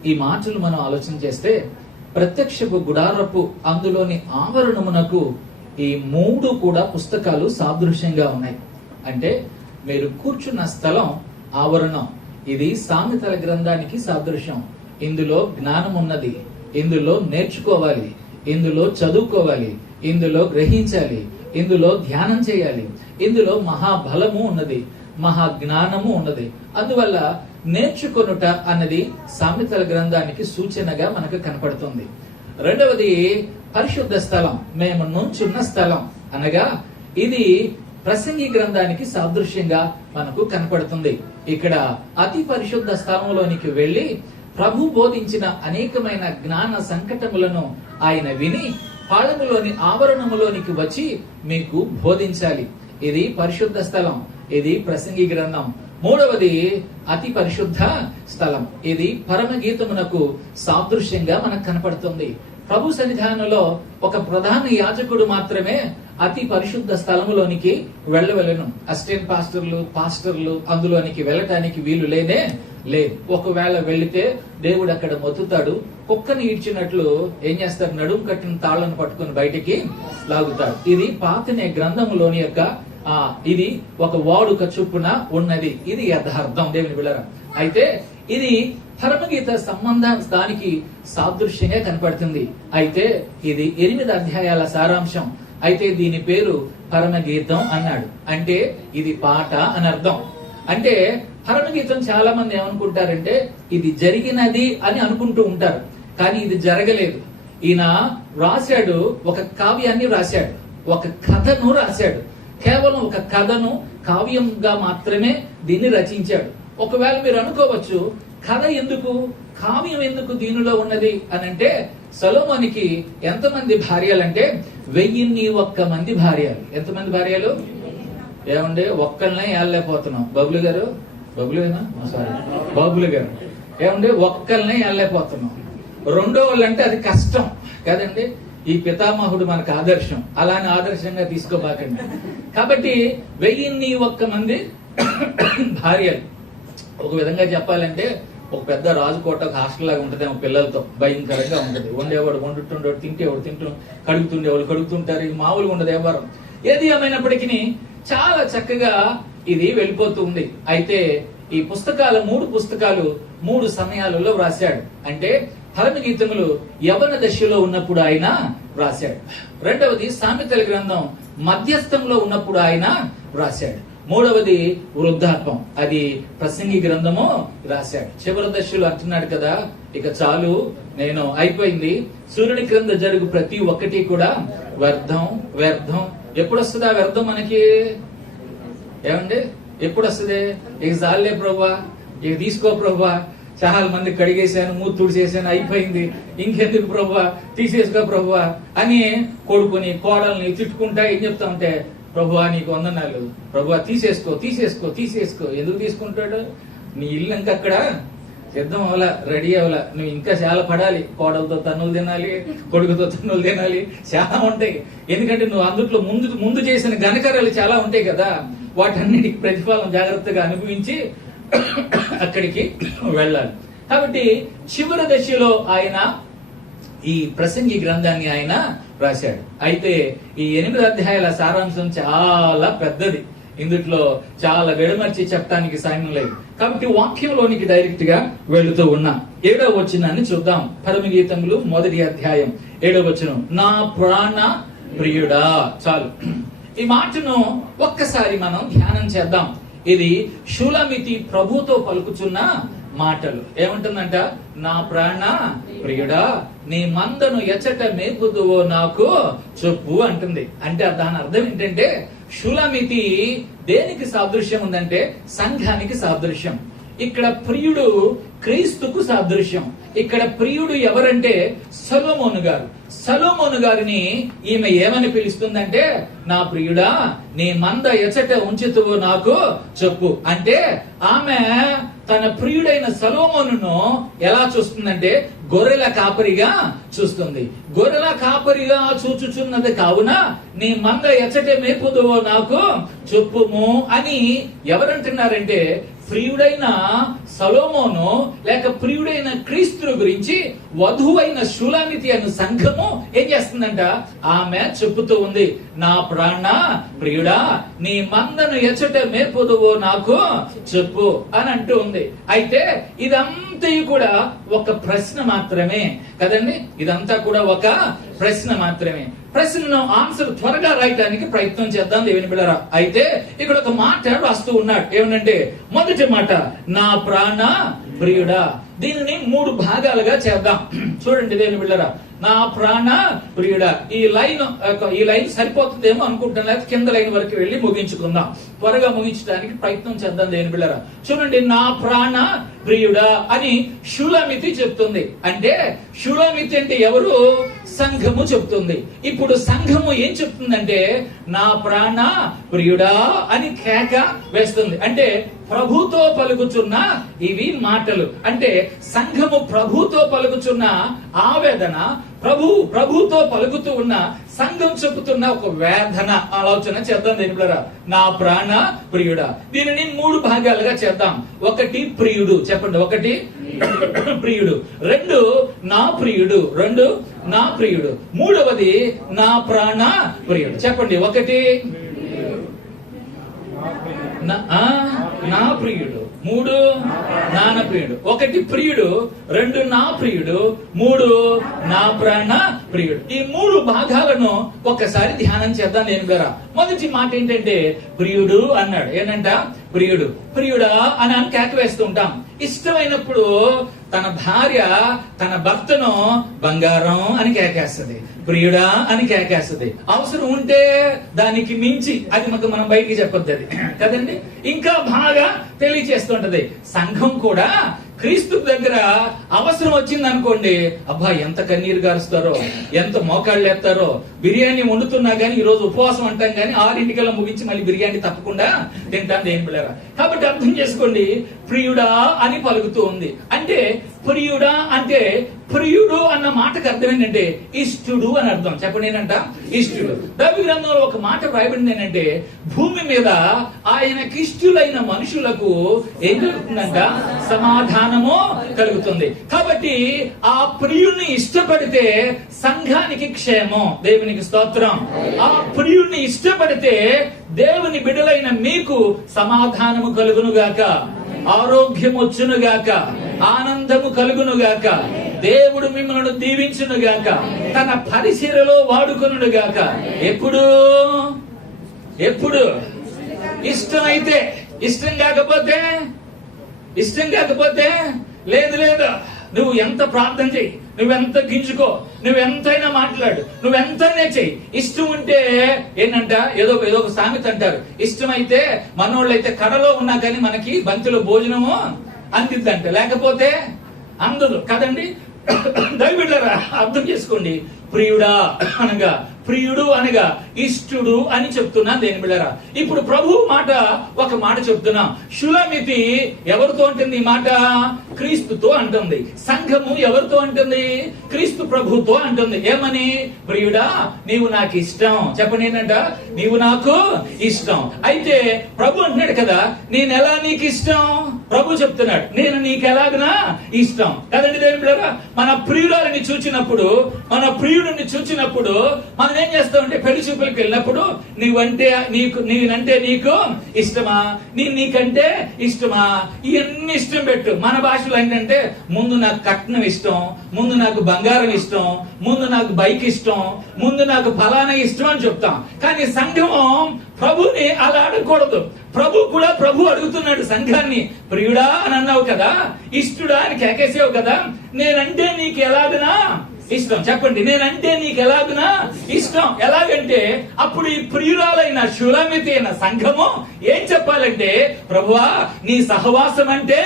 ఈ మాటలు మనం ఆలోచన చేస్తే ప్రత్యక్షపు గుడారపు అందులోని ఆవరణమునకు ఈ 3 కూడా పుస్తకాలు సాదృశ్యంగా ఉన్నాయి. అంటే మీరు కూర్చున్న స్థలం ఆవరణం. ఇది సామెతల గ్రంథానికి సాదృశ్యం. ఇందులో జ్ఞానం ఉన్నది, ఇందులో నేర్చుకోవాలి, ఇందులో చదువుకోవాలి, ఇందులో గ్రహించాలి, ఇందులో ధ్యానం చేయాలి, ఇందులో మహాబలము ఉన్నది, మహా జ్ఞానము ఉన్నది. అందువల్ల నేర్చుకొనుట అన్నది సామెతల గ్రంథానికి సూచనగా మనకు కనపడుతుంది. రెండవది పరిశుద్ధ స్థలం, మేము నుంచున్న స్థలం అనగా ఇది ప్రసంగి గ్రంథానికి సాదృశ్యంగా మనకు కనపడుతుంది. ఇక్కడ అతి పరిశుద్ధ స్థలంలోనికి వెళ్లి ప్రభు బోధించిన అనేకమైన జ్ఞాన సంకటములను ఆయన విని పాళములోని ఆవరణములోనికి వచ్చి మీకు బోధించాలి. ఇది పరిశుద్ధ స్థలం, ఇది ప్రసంగి గ్రంథం. మూడవది అతి పరిశుద్ధ స్థలం, ఇది పరమగీతమునకు సాదృశ్యంగా మనకు కనపడుతుంది. ప్రభు సన్నిధానంలో ఒక ప్రధాన యాజకుడు మాత్రమే అతి పరిశుద్ధ స్థలములోనికి వెళ్ళవలెను. అసిస్టెంట్ పాస్టర్లు అందులోనికి వెళ్ళటానికి వీలు లేదు. ఒకవేళ వెళితే దేవుడు అక్కడ మొత్తుతాడు. కుక్కని ఈడ్చినట్లు ఏం చేస్తారు? నడుము కట్టిన తాళ్లను పట్టుకుని బయటికి లాగుతాడు. ఇది పాతనే గ్రంథములోని యొక్క ఇది ఒక వాడుక చొప్పున ఉన్నది. ఇది యథార్థం, దేవుని బిడ్డలారా. అయితే ఇది పరమగీత సంబంధం దానికి సాదృశ్యంగా కనపడుతుంది. అయితే ఇది 8 అధ్యాయాల సారాంశం. అయితే దీని పేరు పరమగీతం అన్నాడు. అంటే ఇది పాట అని అర్థం. అంటే పరమగీతం చాలా మంది ఏమనుకుంటారంటే ఇది జరిగినది అని అనుకుంటూ ఉంటారు, కానీ ఇది జరగలేదు. ఈయన రాశాడు, ఒక కావ్యాన్ని రాశాడు, ఒక కథను రాశాడు. కేవలం ఒక కథను కావ్యంగా మాత్రమే దీన్ని రచించాడు. ఒకవేళ మీరు అనుకోవచ్చు, కథ ఎందుకు, కావ్యం ఎందుకు దీనిలో ఉన్నది అని అంటే, సొలొమోనుకి ఎంతమంది భార్యలంటే 1001 మంది భార్యలు. ఎంతమంది భార్యలు? ఏమండి, ఒక్కళ్ళనే ఏళ్ళలేకపోతున్నాం. బాబులు గారు ఏమండి, ఒక్కళ్ళనే ఏళ్ళలేకపోతున్నాం. రెండో వాళ్ళంటే అది కష్టం కదండి. ఈ పితామహుడు మనకు ఆదర్శం, అలానే ఆదర్శంగా తీసుకోబాకండి. కాబట్టి 1001 మంది భార్యలు. ఒక విధంగా చెప్పాలంటే ఒక పెద్ద రాజుకోట, ఒక హాస్టల్ లాగా ఉంటదేమో, పిల్లలతో భయంకరంగా ఉంటది. వండేవాడు వండుతుండేవాడు, తింటేవాడు కడుగుతుండేవాళ్ళు కడుగుతుంటారు. ఇది మామూలుగా ఉండదు వ్యవహారం. ఏది ఏమైనప్పటికీ చాలా చక్కగా ఇది వెళ్ళిపోతూ ఉంది. అయితే ఈ పుస్తకాలు 3 పుస్తకాలు 3 సమయాలలో వ్రాశాడు. అంటే పరమగీతములు యవన దశలో ఉన్నప్పుడు ఆయన రాశాడు. రెండవది సామెతల గ్రంథం మధ్యస్థంలో ఉన్నప్పుడు ఆయన రాశాడు. మూడవది వృద్ధాత్వం, అది ప్రసంగి గ్రంథము రాశాడు. చివరి దశలో అంటున్నాడు కదా, ఇక చాలు, నేను అయిపోయింది, సూర్యుని క్రింద జరుగు ప్రతి ఒక్కటి కూడా వ్యర్థం. ఎప్పుడు వస్తుందా వ్యర్థం మనకి? ఏమండి ఎప్పుడు వస్తుంది? ఇక చాలే ప్రభువా, ఇక తీసుకో ప్రభువా, చాలా మంది కడిగేశాను, మూతుడు చేశాను, అయిపోయింది, ఇంకెందుకు ప్రభువా, తీసేసుకో ప్రభువా అని కొడుకుని కోడల్ని తిట్టుకుంటా ఏం చెప్తా ఉంటే, ప్రభువా నీకు వందనాలు, ప్రభువా తీసేసుకో తీసేసుకో తీసేసుకో. ఎందుకు తీసుకుంటాడు? నీ ఇల్లు ఇంకా అక్కడ సిద్ధం అవలా, రెడీ అవలా, నువ్వు ఇంకా చాలా పడాలి. కోడలతో తన్నులు తినాలి, కొడుకుతో తన్నులు తినాలి, చాలా ఉంటాయి. ఎందుకంటే నువ్వు అందుట్లో ముందు చేసిన ఘనకార్యాలు చాలా ఉంటాయి కదా. వాటన్నిటికి ప్రతిఫలం జాగ్రత్తగా అనుభవించి అక్కడికి వెళ్ళాలి. కాబట్టి చివరి దశలో ఆయన ఈ ప్రసంగి గ్రంథాన్ని ఆయన రాశాడు. అయితే ఈ 8 అధ్యాయాల సారాంశం చాలా పెద్దది. ఇందుట్లో చాలా విడమర్చి చెప్పడానికి సాయం లేదు. కాబట్టి వాక్యంలోనికి డైరెక్ట్ గా వెళుతూ ఉన్నా 7వ వచనాన్ని చూద్దాం. పరమగీతములు 1వ అధ్యాయం 7వ వచనం. నా ప్రాణ ప్రియుడా. చాలు, ఈ మాటను ఒక్కసారి మనం ధ్యానం చేద్దాం. ఇది షూలమితి ప్రభుతో పలుకుచున్న మాటలు. ఏమంటుందంట? నా ప్రాణ ప్రియుడా, నీ మందను ఎచ్చట మేపుదువో నాకు చెప్పు అంటుంది. అంటే దాని అర్థం ఏంటంటే, షూలమితి దేనికి సాదృశ్యం ఉందంటే సంఘానికి సాదృశ్యం. ఇక్కడ ప్రియుడు క్రీస్తుకు సాదృశ్యం. ఇక్కడ ప్రియుడు ఎవరంటే సొలొమోను గారు. సొలొమోను గారిని ఈమె ఏమని పిలుస్తుందంటే, నా ప్రియుడా నీ మంద ఎచ్చట ఉంచుతువో నాకు చెప్పు. అంటే ఆమె తన ప్రియుడైన సొలొమోనును ఎలా చూస్తుందంటే గొర్రెల కాపరిగా చూస్తుంది. గొర్రెల కాపరిగా చూచుచున్నది కావున నీ మంద ఎచ్చట మేపుదువో నాకు చెప్పుము అని ఎవరంటున్నారంటే, ప్రియుడైన సొలొమోను లేక ప్రియుడైన క్రీస్తు గురించి వధువైన షూలమితి అను సంఘము ఏం చేస్తుందంట? ఆమె చెప్పుతూ ఉంది, నా ప్రాణ ప్రియుడా నీ మందను ఎచ్చట మేపుదువో నాకు చెప్పు అని అంటూ ఉంది. అయితే ఇదంతా కూడా ఒక ప్రశ్న మాత్రమే కదండి. ఇదంతా కూడా ఒక ప్రశ్న మాత్రమే. ప్రశ్నను ఆన్సర్ త్వరగా రాయడానికి ప్రయత్నం చేద్దాం దేవుని బిడ్డలారా. అయితే ఇక్కడ ఒక మాట రాస్తూ ఉన్నాడు. ఏమనంటే, మొదటి మాట నా ప్రాణ ప్రియుడా. దీనిని 3 భాగాలుగా చేద్దాం. చూడండి దేవుని బిడ్డలారా, నా ప్రాణ ప్రియుడా. ఈ లైన్ సరిపోతుందేమో అనుకుంటున్నా. కింద లైన్ వరకు వెళ్ళి ముగించుకుందాం. త్వరగా ముగించడానికి ప్రయత్నం చేద్దాం దేవుని బిడ్డలారా. చూడండి, నా ప్రాణ ప్రియుడా అని షూలమితి చెప్తుంది. అంటే షూలమితి అంటే ఎవరు? సంఘము చెప్తుంది. ఇప్పుడు సంఘము ఏం చెప్తుందంటే, నా ప్రాణ ప్రియుడా అని కేక వేస్తుంది. అంటే ప్రభుతో పలుకుచున్న ఇవి మాటలు. అంటే సంఘము ప్రభుతో పలుకుచున్న ఆవేదన, ప్రభుతో పలుకుతూ ఉన్న సంఘం చెబుతున్న ఒక వేదన ఆలోచన చేద్దాం దేవులారా. నా ప్రాణ ప్రియుడా. దీనిని 3 భాగాలుగా చేద్దాం. 1 ప్రియుడు, చెప్పండి. 1 ప్రియుడు, 2 నా ప్రియుడు, 2 నా ప్రియుడు, 3వది నా ప్రాణ ప్రియుడు. చెప్పండి. 1 నా ప్రియుడు, 3 నాన ప్రియుడు. 1 ప్రియుడు, 2 నా ప్రియుడు, 3 నా ప్రాణ ప్రియుడు. ఈ 3 భాగాలను ఒక్కసారి ధ్యానం చేద్దాం నేను గారా. మొదటి మాట ఏంటంటే ప్రియుడు అన్నాడు. ఏంటంట? ప్రియుడు. ప్రియుడా అని కేక వేస్తూ ఉంటాం. ఇష్టమైనప్పుడు తన భార్య తన భర్తను బంగారం అని కేకేస్తుంది, ప్రియుడా అని కేకేస్తుంది. అవసరం ఉంటే దానికి మించి అది మనం బయటికి చెప్పొద్దు, అది కదండి. ఇంకా బాగా తెలియచేస్తుంటది. సంఘం కూడా క్రీస్తు దగ్గర అవసరం వచ్చింది అనుకోండి, అబ్బా ఎంత కన్నీరు గారుస్తారో, ఎంత మోకాళ్ళు ఎత్తారో. బిర్యానీ వండుతున్నా గానీ ఈ రోజు ఉపవాసం అంటాం గానీ 6 ముగించి మళ్ళీ బిర్యానీ తప్పకుండా తింటాను దేని పిల్లరా. కాబట్టి అర్థం చేసుకోండి, ప్రియుడా అని పలుకుతూ ఉంది. అంటే ప్రియుడా అంటే ప్రియుడు అన్న మాటకు అర్థం ఏంటంటే ఇష్టుడు అని అర్థం. చెప్పండి ఏంటంట? ఇష్టుడు. దైవ గ్రంథంలో ఒక మాట రాయబడింది ఏంటంటే, భూమి మీద ఆయనకి ఇష్టులైన మనుషులకు ఏం కలుగుతుందంట? సమాధానము కలుగుతుంది. కాబట్టి ఆ ప్రియుణ్ణి ఇష్టపడితే సంఘానికి క్షేమం. దేవునికి స్తోత్రం. ఆ ప్రియుణ్ణి ఇష్టపడితే దేవుని బిడ్డలైన మీకు సమాధానము కలుగునుగాక, ఆరోగ్యం వచ్చునుగాక, ఆనందము కలుగునుగాక, దేవుడు మిమ్మల్ని దీవించునుగాక, తన పరిచర్యలో వాడుకొనుగాక. ఎప్పుడు ఇష్టమైతే, ఇష్టం కాకపోతే లేదు. నువ్వు ఎంత ప్రార్థన చెయ్యి, నువ్వెంత గింజుకో, నువ్వెంతైనా మాట్లాడు, నువ్వెంతనే చెయ్యి. ఇష్టం ఉంటే ఏంటంట, ఏదో ఒక సామెత అంటారు, ఇష్టమైతే మనోళ్ళైతే కడలో ఉన్నా కానీ మనకి బంతిలో భోజనము అందిద్దంట, లేకపోతే అందదు కదండి. దయవిడ్డరా అర్థం చేసుకోండి. ప్రియుడా అనగా, ప్రియుడు అనగా ఇష్టుడు అని చెప్తున్నా దేని బిళ్ళరా. ఇప్పుడు ప్రభు మాట ఒక మాట చెప్తున్నా. షులమితి ఎవరితో అంటుంది ఈ మాట? క్రీస్తుతో అంటుంది. సంఘము ఎవరితో అంటుంది? క్రీస్తు ప్రభుతో అంటుంది. ఏమని? ప్రియుడా నీవు నాకు ఇష్టం. చెప్పండి ఏంటంట, నీవు నాకు ఇష్టం. అయితే ప్రభు అంటున్నాడు కదా, నేను ఎలా నీకు ఇష్టం? ప్రభు చెప్తున్నాడు, నేను నీకు ఎలాగనా ఇష్టం కదండి దేని బిళ్ళరా. మన ప్రియురాలని చూచినప్పుడు, మన ప్రియుడిని చూచినప్పుడు మనం ఏం చేస్తామంటే, పెళ్లి చూపులకు వెళ్ళినప్పుడు నేనంటే నీకు ఇష్టమా, నీకంటే ఇష్టమా, ఇవన్నీ ఇష్టం పెట్టు. మన భాషలో ఏంటంటే, ముందు నాకు కట్నం ఇష్టం, ముందు నాకు బంగారం ఇష్టం, ముందు నాకు బైక్ ఇష్టం, ముందు నాకు ఫలానా ఇష్టం అని చెప్తాం. కానీ సంఘం ప్రభుని అలా అడగకూడదు. ప్రభు అడుగుతున్నాడు సంఘాన్ని, ప్రియుడా అని అన్నావు కదా, ఇష్టుడా అని కేకేసావు కదా, నేనంటే నీకు ఎలాగనా ఇష్టం. చెప్పండి, నేనంటే నీకు ఎలాగనా ఇష్టం. ఎలాగంటే అప్పుడు ఈ ప్రియురాలైన షులమితి అయిన సంఘము ఏం చెప్పాలంటే, ప్రభువా నీ సహవాసం అంటే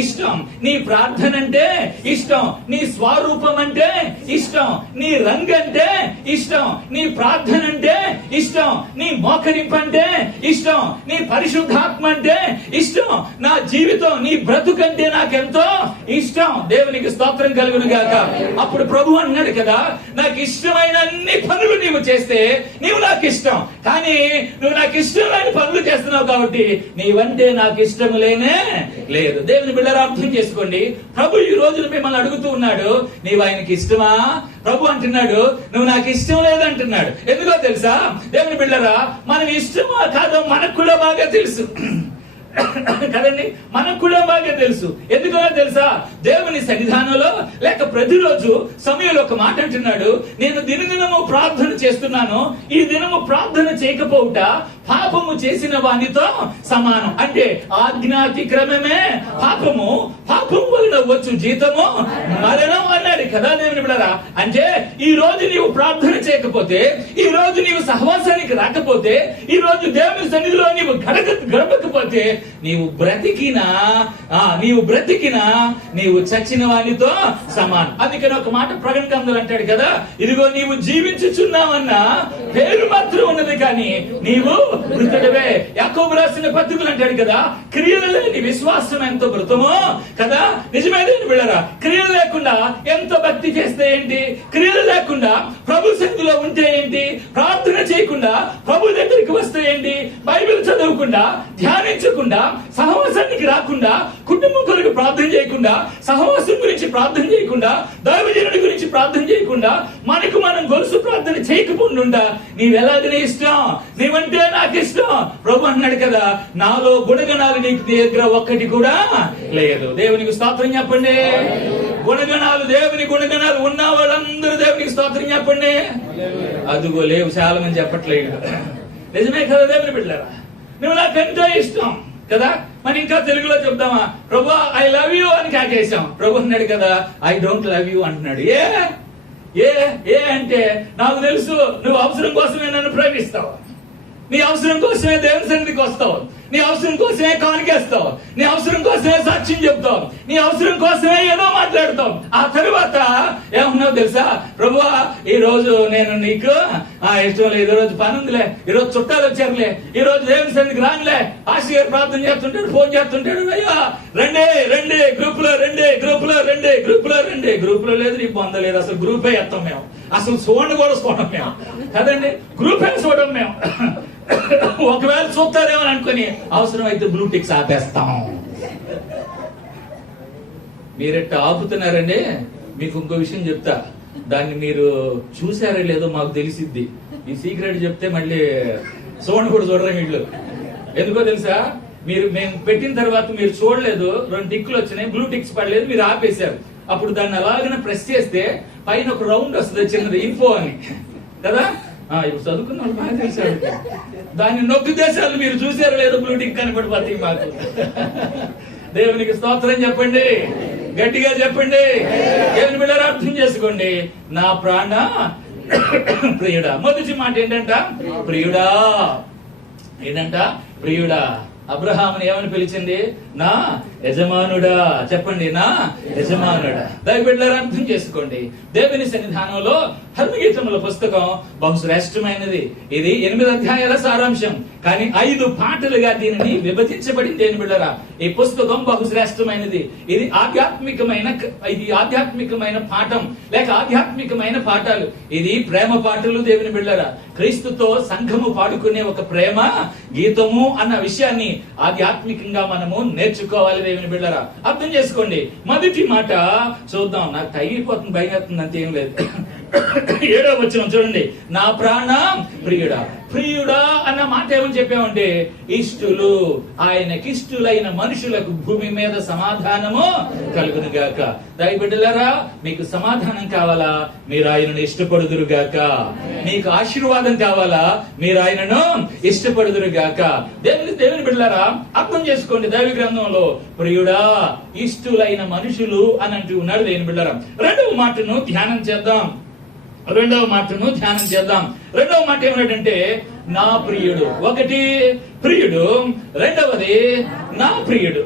ఇష్టం, నీ ప్రార్థన అంటే ఇష్టం, నీ స్వరూపం అంటే ఇష్టం, నీ రంగు అంటే ఇష్టం, నీ ప్రార్థన అంటే ఇష్టం, నీ మోకరింపు అంటే ఇష్టం, నీ పరిశుద్ధాత్మ అంటే ఇష్టం, నా జీవితం నీ బ్రతుకంటే నాకెంతో ఇష్టం. దేవునికి స్తోత్రం కలుగును గాక. అప్పుడు ప్రభు అన్నాడు కదా, నాకు ఇష్టమైన అన్ని పనులు నీవు చేస్తే నీవు నాకు ఇష్టం, కానీ నువ్వు నాకు ఇష్టమైన పనులు చేస్తున్నావు కాబట్టి నీవంటే నాకు ఇష్టం లేనే లేదు. దేవుని బిడ్డలారా అర్థం చేసుకోండి. ప్రభు ఈ రోజున మిమ్మల్ని అడుగుతూ ఉన్నాడు, నీవు ఆయనకి ఇష్టమా? ప్రభు అంటున్నాడు, నువ్వు నాకు ఇష్టం లేదంటున్నాడు. ఎందుకో తెలుసా దేవుని బిడ్డలారా, మనం ఇష్టమా కాదో మనకు కూడా బాగా తెలుసు కదండి, మనకు కూడా బాగా తెలుసు. ఎందుకో తెలుసా, దేవుని సన్నిధానంలో లేక ప్రతిరోజు సమయంలో ఒక మాట అంటున్నాడు, నేను దినదినము ప్రార్థన చేస్తున్నాను, ఈ దినము ప్రార్థన చేయకపోవుట పాపము చేసిన వానితో సమానం. అంటే ఆజ్ఞాతిక్రమమే పాపము, పాపం వలన వచ్చు జీతము మరణం అన్నాడు కదా దేవుని బిడ్డలారా. అంటే ఈ రోజు నీవు ప్రార్థన చేయకపోతే, ఈ రోజు నీవు సహవాసానికి రాకపోతే, ఈ రోజు దేవుని సన్నిధిలో నీవు గడపకపోతే నీవు బ్రతికినా నీవు చచ్చిన వానితో సమానం. అందుకని ఒక మాట ప్రకటన గ్రంథంలో అంటాడు కదా, ఇదిగో నీవు జీవించుచున్నావన్న పేరు మాత్రం ఉన్నది కానీ నీవు మృతుడివే. యాకోబు రాసిన పత్రికలు అంటాడు కదా, క్రియలు లేని విశ్వాసం ఎంతో మృతమో కదా. నిజమేదేంటి బిళ్ళరా, క్రియలు లేకుండా ఎంత భక్తి చేస్తే ఏంటి, క్రియలు లేకుండా ప్రభు సన్నిధిలో ఉంటే ఏంటి, ప్రార్థన చేయకుండా ప్రభు దగ్గరికి వస్తే ఏంటి, బైబిల్ చదవకుండా ధ్యానించకుండా సహవాసానికి రాకుండా, కుటుంబం కొరకు ప్రార్థన చేయకుండా, సహవాసం గురించి ప్రార్థన చేయకుండా, దైవజనుడి గురించి ప్రార్థన చేయకుండా, మనకు మనం గొలుసు ప్రార్థన చేయకుండా నీవెలాగనే ఇష్టం, నీవంటే నాకు ఇష్టం. ప్రభు అన్నాడు కదా, నాలో గుణగణాలు నీకు దగ్గర ఒక్కటి కూడా లేదు. దేవునికి స్తోత్రం చెప్పండి. గుణగణాలు, దేవుని గుణగణాలు ఉన్న వాళ్ళందరూ దేవునికి స్తోత్రం చెప్పండి. అదుగో లేవు, చాలా మంది చెప్పట్లేదు. నిజమే కదా దేవుని బిడ్డలారా, నువ్వు నాకెంతో ఇష్టం కదా. మరి ఇంకా తెలుగులో చెప్తామా, ప్రభు ఐ లవ్ యూ అని కాకేశాం. ప్రభు అన్నాడు కదా, ఐ డోంట్ లవ్ యూ అంటున్నాడు. ఏ అంటే నాకు తెలుసు నువ్వు అవసరం కోసమే నన్ను ప్రేమిస్తావు, నీ అవసరం కోసమే దేవుని సన్నిధికి వస్తావు, నీ అవసరం కోసమే కానుకేస్తావు, నీ అవసరం కోసమే సాక్ష్యం చెప్తావు, నీ అవసరం కోసమే ఏదో మాట్లాడతావు. ఆ తరువాత ఏమన్నావు తెలుసా, ప్రభువా ఈ రోజు నేను నీకు ఇష్టం లేదు, ఈ రోజు పని ఉందిలే, ఈ రోజు చుట్టాలు వచ్చారులే, ఈ రోజు దేవుని సన్నిధికి రానులే, ఆశ గారు ప్రార్థన చేస్తుంటాడు, ఫోన్ చేస్తుంటాడు, అయ్యా రండి గ్రూప్ లో లేదు, నీ పొందలేదు, అసలు గ్రూపే ఎత్తాం మేము, అసలు చూడండి కూడా చూడం మేము కదండి, గ్రూపే చూడం మేము. ఒకవేళ చూస్తారేమో అనుకుని అవసరం అయితే బ్లూ టిక్స్ ఆపేస్తాం. మీరెట్ట ఆపుతున్నారండి. మీకు ఇంకో విషయం చెప్తా, దాన్ని మీరు చూసారో లేదో మాకు తెలిసిద్ది. ఈ సీక్రెట్ చెప్తే మళ్ళీ చూడండి కూడా చూడరా వీళ్ళు. ఎందుకో తెలుసా, మేము పెట్టిన తర్వాత మీరు చూడలేదు, 2 టిక్లు వచ్చినాయి, బ్లూ టిక్స్ పడలేదు, మీరు ఆపేశారు. అప్పుడు దాన్ని అలాగనే ప్రెస్ చేస్తే పైన ఒక రౌండ్ వస్తుంది చిన్నది, ఇన్ఫో అని కదా. ఇప్పుడు చదువుకున్న వాళ్ళు బాగా తెలిసాడు. దాన్ని నొక్కితే చాలు మీరు చూసారో లేదో బ్లూ టిక్ కనపడిపోతాయి మాకు. దేవునికి స్తోత్రం చెప్పండి. గట్టిగా చెప్పండి. దేవుని బిడ్డలారా అర్థం చేసుకోండి. నా ప్రాణ ప్రియుడా. మొదటి మాట ఏంటంట? ప్రియుడా. ఏంటంట? ప్రియుడా. అబ్రహాముని ఏమని పిలిచింది? నా యజమానుడా. చెప్పండి, నా యజమానుడా. దయబిడ్డలారా అర్థం చేసుకోండి. దేవుని సన్నిధానంలో హర్మగీతముల పుస్తకం బహుశ్రేష్టమైనది. ఇది 8 అధ్యాయాల సారాంశం, కానీ 5 పాటలుగా దీనిని విభజించబడింది. దేని బిడ్డరా, ఈ పుస్తకం బహుశ్రేష్టమైనది. ఇది ఆధ్యాత్మికమైన పాఠం లేక ఆధ్యాత్మికమైన పాఠాలు. ఇది ప్రేమ పాటలు. దేవుని బిడ్డరా, క్రీస్తుతో సంఘము పాడుకునే ఒక ప్రేమ గీతము అన్న విషయాన్ని ఆధ్యాత్మికంగా మనము నేర్చుకోవాలి. దేవుని బిడ్డరా అర్థం చేసుకోండి. మొదటి మాట చూద్దాం. నాకు తగిలిపోతుంది, భయం అవుతుంది, అంతేం లేదు. 7వ వచనం చూడండి. నా ప్రాణం ప్రియుడా. ప్రియుడా అన్న మాట ఏమని చెప్పామంటే, ఇష్టులు, ఆయనకిష్టులైన మనుషులకు భూమి మీద సమాధానము కలుగును గాక. దయబిడ్డలారా, మీకు సమాధానం కావాలా? మీరు ఆయనను ఇష్టపడుదురు గాక. మీకు ఆశీర్వాదం కావాలా? మీరు ఆయనను ఇష్టపడుదురు గాక. దేవుని బిడ్డలారా అర్థం చేసుకోండి. దైవ గ్రంథంలో ప్రియుడా, ఇష్టులైన మనుషులు అని అంటూ ఉన్నాడు. దేవుని బిడ్డలారా, రెండవ మాటను ధ్యానం చేద్దాం. రెండవ మాట ఏమన్నాడంటే, నా ప్రియుడు. ఒకటి ప్రియుడు, రెండవది నా ప్రియుడు.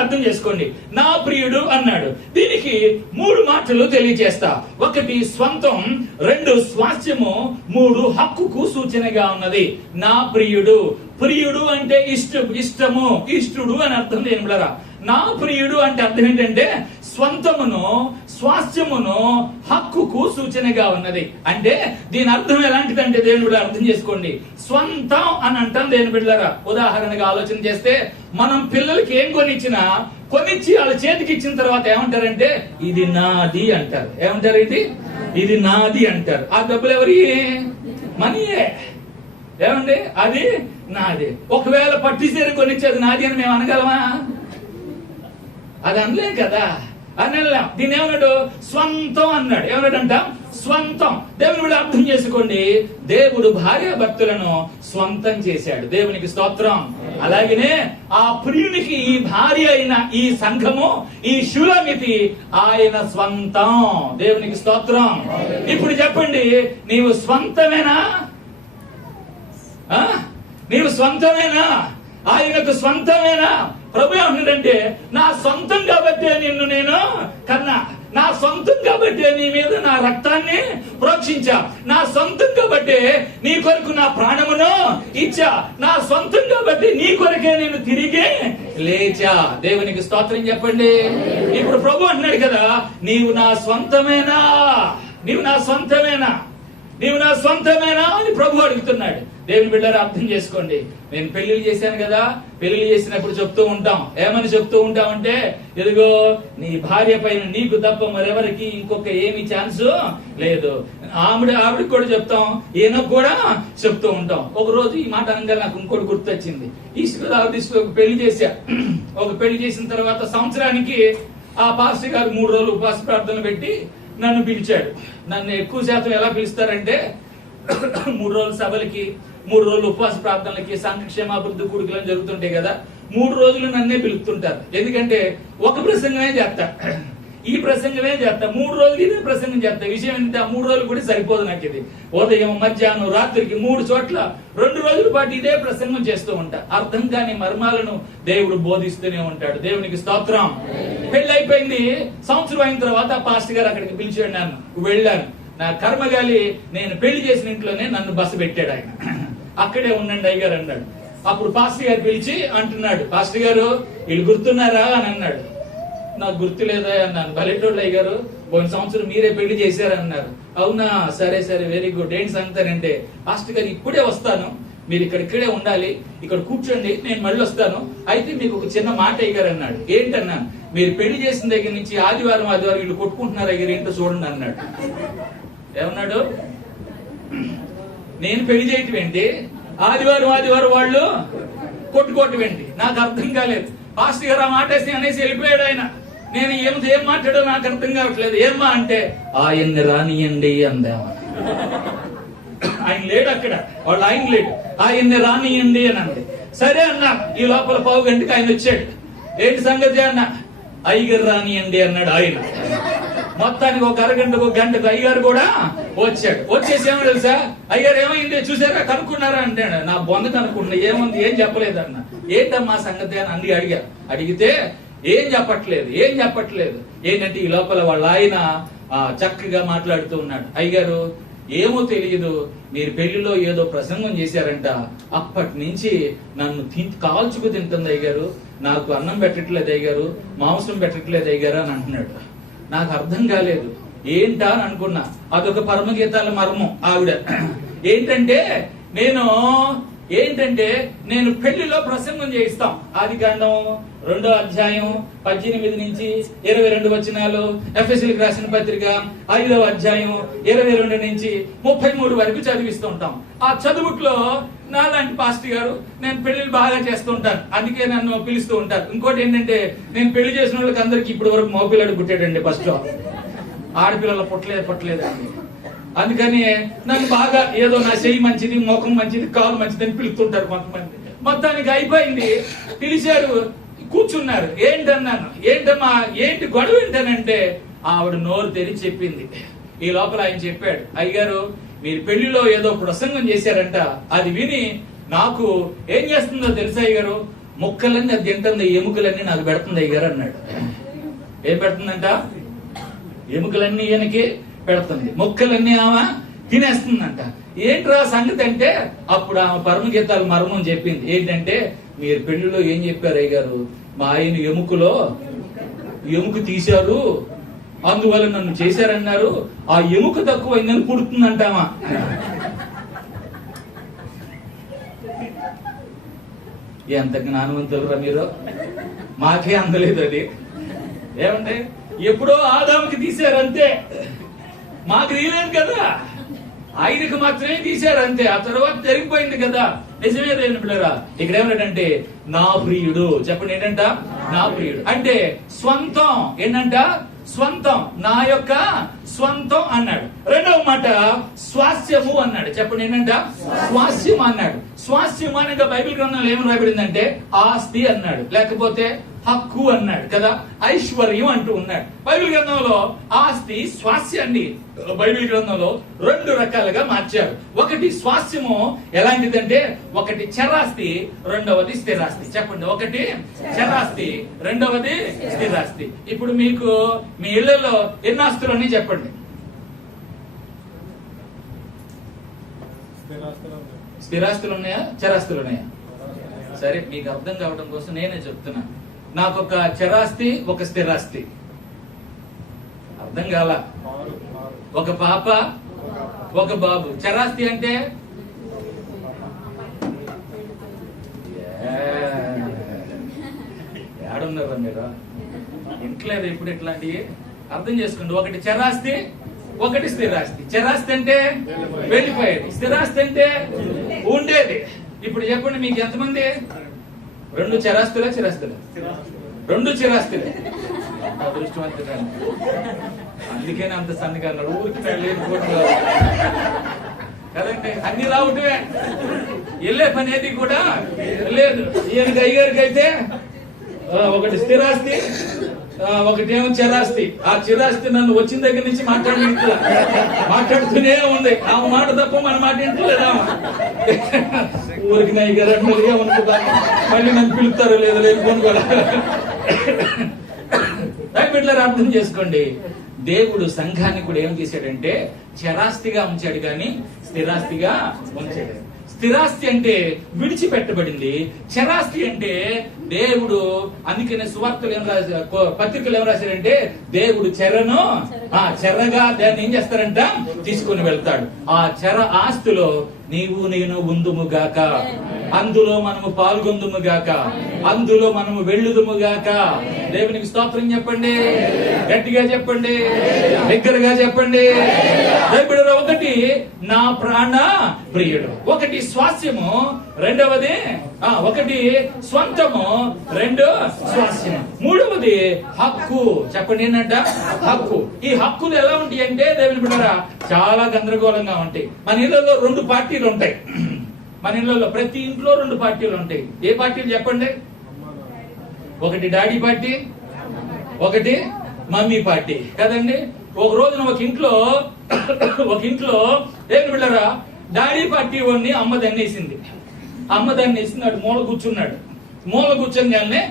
అర్థం చేసుకోండి. నా ప్రియుడు అన్నాడు. దీనికి 3 మాటలు తెలియజేస్తా. ఒకటి స్వంతం, 2 స్వాస్థ్యము, 3 హక్కుకు సూచనగా ఉన్నది. నా ప్రియుడు. ప్రియుడు అంటే ఇష్టము, ఇష్టుడు అని అర్థం. దేని బిడ్డలారా, నా ప్రియుడు అంటే అర్థం ఏంటంటే స్వంతమును, స్వాస్థ్యమును, హక్కుకు సూచనగా ఉన్నది. అంటే దీని అర్థం ఎలాంటిదంటే, దేవుని బిడ్డ అర్థం చేసుకోండి, స్వంతం అని అంటాం. దేవుని బిడ్డలారా, ఉదాహరణగా ఆలోచన చేస్తే, మనం పిల్లలకి ఏం కొనిచ్చినా కొనిచ్చి వాళ్ళ చేతికి ఇచ్చిన తర్వాత ఏమంటారంటే, ఇది నాది అంటారు. ఏమంటారు? ఇది నాది అంటారు. ఆ డబ్బులు ఎవరి? మనీయే. ఏమండి? అది నాది. ఒకవేళ పట్టిసీర కొనిచ్చేది నాది అని మేము అనగలమా? అది అనలేం కదా. అనలేం. దీన్ని ఏమన్నాడు? స్వంతం అన్నాడు. ఏమన్నాడంట? స్వంతం. దేవుని కూడా అర్థం చేసుకోండి. దేవుడు భార్య భర్తలను స్వంతం చేశాడు. దేవునికి స్తోత్రం. అలాగనే ఆ ప్రియునికి ఈ భార్య అయిన ఈ సంఘము, ఈ శూలమితి ఆయన స్వంతం. దేవునికి స్తోత్రం. ఇప్పుడు చెప్పండి, నీవు స్వంతమేనా? నీవు స్వంతమేనా? ఆయనకు స్వంతమేనా? ప్రభు ఏమంటాడంటే, నా సొంతం కాబట్టి నిన్ను నేను కన్నా, నా సొంతం కాబట్టి నీ మీద నా రక్తాన్ని ప్రోక్షించా, నా సొంతం కాబట్టి నీ కొరకు నా ప్రాణమును ఇచ్చా, నా సొంతం కాబట్టి నీ కొరకే నేను తిరిగి లేచా. దేవునికి స్తోత్రం చెప్పండి. ఇప్పుడు ప్రభు అంటున్నాడు కదా, నీవు నా సొంతమేనా? నీవు నా సొంతమేనా? నీవు నా సొంతమేనా అని ప్రభు అడుగుతున్నాడు. దేవుని బిడ్డలారా అర్థం చేసుకోండి. నేను పెళ్లిళ్ళు చేశాను కదా, పెళ్లిళ్ళు చేసినప్పుడు చెప్తూ ఉంటాం. ఏమని చెప్తూ ఉంటామంటే, ఎదుగో నీ భార్య పైన నీకు తప్ప మరెవరికి ఇంకొక ఏమి ఛాన్స్ లేదు. ఆవిడకి కూడా చెప్తాం, ఈయనకు కూడా చెప్తూ ఉంటాం. ఒక రోజు ఈ మాట అనగా నాకు ఇంకోటి గుర్తొచ్చింది. ఒక పెళ్లి చేశా. ఒక పెళ్లి చేసిన తర్వాత సంవత్సరానికి ఆ పాస్టర్ గారు 3 రోజులు ఉపవాస ప్రార్థన పెట్టి నన్ను పిలిచాడు. నన్ను ఎక్కువ శాతం ఎలా పిలుస్తారంటే, 3 రోజుల సభలకి, 3 రోజులు ఉపవాస ప్రార్థనలకి, సంక్షేమాభివృద్ధి కూడికలు జరుగుతుంటాయి కదా, 3 రోజులు నన్నే పిలుస్తుంటారు. ఎందుకంటే ఒక ప్రసంగమే చేస్తా, ఈ ప్రసంగమే చేస్తా, 3 రోజులు ఇదే ప్రసంగం చేస్తా. విషయం ఏంటంటే, ఆ 3 రోజులు కూడా సరిపోదు నాకు. ఇది ఉదయం, మధ్యాహ్నం, రాత్రికి 3 చోట్ల 2 రోజుల పాటు ఇదే ప్రసంగం చేస్తూ ఉంటా. అర్థం కాని మర్మాలను దేవుడు బోధిస్తూనే ఉంటాడు. దేవునికి స్తోత్రం. పెళ్లి అయిపోయింది. సంవత్సరం అయిన తర్వాత పాస్టర్ గారు అక్కడికి పిలిచాడు. నన్ను వెళ్ళాను. నా కర్మగాలి, నేను పెళ్లి చేసిన ఇంట్లోనే నన్ను బస పెట్టాడు ఆయన. అక్కడే ఉండండి అయ్యారు అన్నాడు. అప్పుడు పాస్టర్ గారు పిలిచి అంటున్నాడు, పాస్టర్ గారు వీళ్ళు గుర్తున్నారా అని అన్నాడు. నాకు గుర్తు లేదా అన్నాను. బలెటోళ్ళు అయ్యారు, పోయిన సంవత్సరం మీరే పెళ్లి చేశారన్నారు. అవునా, సరే సరే, వెరీ గుడ్. ఏంటి సంగతానంటే, పాస్టర్ గారు ఇప్పుడే వస్తాను, మీరు ఇక్కడే ఉండాలి, ఇక్కడ కూర్చోండి, నేను మళ్ళీ వస్తాను. అయితే మీకు ఒక చిన్న మాట అయ్యారు అన్నాడు. ఏంటన్నాను, మీరు పెళ్లి చేసిన దగ్గర నుంచి ఆదివారం వీళ్ళు కొట్టుకుంటున్నారు అయ్యారు, ఏంటో చూడండి అన్నాడు. ఏమన్నాడు? నేను పెళ్లి చేయటం ఏంటి, ఆదివారం వాళ్ళు కొట్టుకోవటం ఏంటి? నాకు అర్థం కాలేదు. పాస్టర్ గారు ఆ మాట అనేసి వెళ్ళిపోయాడు ఆయన. నేను ఏం మాట్లాడో నాకు అర్థం కావట్లేదు. ఏమ్మా అంటే, ఆయన్ని రానియండి అందామా. ఆయన లేడు అక్కడ, ఆయన లేడు, ఆయన్ని రానియండి అని అంది. సరే అన్నా. ఈ లోపల 1/2 గంటకి ఆయన వచ్చాడు. ఏంటి సంగతి అన్న? అయ్యగారు రానియండి అన్నాడు ఆయన. మొత్తానికి ఒక అరగంటకు ఒక గంటకు అయ్యగారు కూడా వచ్చాడు. వచ్చేసి ఏమో తెలుసా, అయ్యారు ఏమైంది చూసారా కనుక్కున్నారా అంటే, నా బొంద కనుక్కున్నా, ఏముంది ఏం చెప్పలేదన్న. ఏంటమ్మా సంగతి అని అన్ని అడిగితే ఏం చెప్పట్లేదు. ఏంటంటే ఈ లోపల వాళ్ళ ఆయన చక్కగా మాట్లాడుతూ ఉన్నాడు. అయ్యగారు ఏమో తెలియదు, మీరు పెళ్లిలో ఏదో ప్రసంగం చేశారంట, అప్పటి నుంచి నన్ను కాల్చుకు తింటుంది అయ్యగారు, నాకు అన్నం పెట్టట్లేదు అయ్యగారు, మాంసం పెట్టట్లేదు అయ్యగారు అని అంటున్నాడు. నాకు అర్థం కాలేదు, ఏంటా అని అనుకున్నా. అదొక పరమగీతాల మర్మం ఆవిడ. ఏంటంటే నేను పెళ్లిలో ప్రసంగం చేయిస్తాం. ఆదికాండం 2వ అధ్యాయం 18 నుంచి 22 వచనాలు, ఎఫెసీయులకు రాసిన పత్రిక 5వ అధ్యాయం 22 నుంచి 33 వరకు చదివిస్తూ ఉంటాం. ఆ చదువుట్లో నాలాంటి పాస్టర్ గారు నేను పెళ్లిళ్ళు బాగా చేస్తుంటాను, అందుకే నన్ను పిలుస్తూ ఉంటారు. ఇంకోటి ఏంటంటే నేను పెళ్లి చేసిన వాళ్ళకి అందరికి ఇప్పటి వరకు మగపిల్లడు పుట్టాడండి, ఫస్ట్ ఆడపిల్లలు పుట్టలేదండి. అందుకని నన్ను బాగా ఏదో నా చెయ్యి మంచిది, ముఖం మంచిది, కాలు మంచిది అని పిలుస్తుంటారు కొంతమంది. మొత్తానికి అయిపోయింది, పిలిచారు, కూర్చున్నారు. ఏంటన్నాను, ఏంటమ్మా ఏంటి గొడవ ఏంటనంటే ఆవిడ నోరు తెరిచి చెప్పింది. ఈ లోపల ఆయన చెప్పాడు, అయ్యగారు మీరు పెళ్లిలో ఏదో ప్రసంగం చేశారంట, అది విని నాకు ఏం చేస్తుందో తెలుసా అయ్యగారు, ముక్కలన్నీ అది తింటుంది, ఎముకలన్నీ నాకు పెడుతుంది అయ్యగారు అన్నాడు. ఏం పెడుతుందంట, ఎముకలన్నీ ఈయనకి పెడుతుంది, ముక్కలన్నీ ఆమె తినేస్తుందంట. ఏంట్రా సంగతి అంటే అప్పుడు ఆమె పరమగీతాల మర్మం చెప్పింది. ఏంటంటే మీరు పెళ్లిలో ఏం చెప్పారు అయ్యగారు, మా ఆయన ఎముక తీశారు, అందువల్ల నన్ను చేశారన్నారు, ఆ ఎముక తక్కువైందని పుడుతుందంటామా. ఎంత జ్ఞానవంతులురా మీరు, మాకే అందలేదు అది. ఏమంటే ఎప్పుడో ఆదాముకి తీశారంతే, మాకు తీయలేదు కదా, ఆయనకు మాత్రమే తీశారంతే, ఆ తర్వాత జరిగిపోయింది కదా. నిజమే దేని పిల్లరా, ఇక్కడ ఏమంటే నా ప్రియుడు, చెప్పండి ఏంటంట, నా ప్రియుడు అంటే స్వంతం. ఏంటంట, స్వంతం, నా యొక్క స్వంతం అన్నాడు. రెండవ మాట స్వాస్యము అన్నాడు. చెప్పండి ఏంటంట, స్వాస్యం అన్నాడు. స్వాస్యం అనగా బైబిల్ గ్రంథంలో ఏమని రాబడిందంటే ఆస్తి అన్నాడు, లేకపోతే హక్కు అన్నాడు కదా, ఐశ్వర్యం అంటూ ఉన్నాడు. బైబిల్ గ్రంథంలో ఆస్తి స్వాస్యాన్ని బైబిల్ గ్రంథంలో 2 రకాలుగా మార్చారు. ఒకటి స్వాస్యము ఎలాంటిదంటే, ఒకటి చరాస్తి, రెండవది స్థిరాస్తి. చెప్పండి, ఒకటి చరాస్తి, రెండవది స్థిరాస్తి. ఇప్పుడు మీకు మీ ఇళ్లలో ఎన్ని ఆస్తులని చెప్పండి. స్థిరాస్తులు ఉన్నాయా, చరాస్తులు ఉన్నాయా? సరే, మీకు అర్థం కావడం కోసం నేనే చెప్తున్నా. నాకు ఒక చరాస్తి, ఒక స్థిరాస్తి. అర్థం కాల. ఒక పాప, ఒక బాబు. చరాస్తి అంటే ఏడున్నారా మీరు, ఇంట్లేదు ఇప్పుడు ఇట్లాంటివి అర్థం చేసుకోండి. ఒకటి చరాస్తి, ఒకటి స్థిరాస్తి. చరాస్తి అంటే వెళ్ళిపోయేది, స్థిరాస్తి అంటే ఉండేది. ఇప్పుడు చెప్పండి, మీకు ఎంతమంది? 2 చరాస్తులా, చిరాస్తులా? 2 చిరాస్తులే. అదృష్టవంతుడు, అందుకని అంత సన్నగా అన్నాడు. ఊరికి కదండి, అన్ని రావటమే, వెళ్ళే పని ఏది కూడా లేదు. ఈయనకి అయ్యగారికి అయితే ఒకటి స్థిరాస్తి, ఒకటేమో చిరాస్తి. ఆ చిరాస్తి నన్ను వచ్చిన దగ్గర నుంచి మాట్లాడుతూనే ఉంది. ఆ మాట తప్ప మన మాట ఇంట్లేదా? ఊరికి అయ్యగారు అంటే ఏమనుకుంటాను, మళ్ళీ నన్ను పిలుస్తారో లేదో లేదు ఫోన్ కూడా. బిడ్డలారా, అర్థం చేసుకోండి, దేవుడు సంఘాన్ని కూడా ఏం చేశాడంటే చరాస్తిగా ఉంచాడు కానీ స్థిరాస్తిగా ఉంచాడు. స్థిరాస్తి అంటే విడిచిపెట్టబడింది, చరాస్తి అంటే దేవుడు. అందుకనే సువార్తలు ఏం రాశారు, పత్రికలు ఏం రాశారంటే దేవుడు చెరగా దాన్ని ఏం చేస్తారంట, తీసుకుని వెళ్తాడు. ఆ చెర ఆస్తిలో నీవు నేను ఉందుముగాక, అందులో మనము పాల్గొందుముగాక, అందులో మనము వెళ్ళుదుముగాక. దేవునికి స్తోత్రం చెప్పండి, గట్టిగా చెప్పండి, దగ్గరగా చెప్పండి. ఒకటి నా ప్రాణ ప్రియుడు, ఒకటి స్వాస్యము, రెండవది ఒకటి స్వంతము, 2 స్వాస్యము, 3వది హక్కు. చెప్పండి ఏంటంట, హక్కు. ఈ హక్కులు ఎలా ఉంటాయి అంటే దేవుని బిడ్డలారా చాలా గందరగోళంగా ఉంటాయి. మన ఇళ్లలో 2 పార్టీలు ఉంటాయి. మన ఇళ్లలో ప్రతి ఇంట్లో 2 పార్టీలు ఉంటాయి. ఏ పార్టీలు చెప్పండి? ఒకటి డాడీ పార్టీ, ఒకటి మమ్మీ పార్టీ కదండి. ఒక రోజున ఒక ఇంట్లో ఏం బిళ్ళరా డాడీ పార్టీ వాడిని అమ్మ దన్నేసింది. వాడు మూల కూర్చోగానే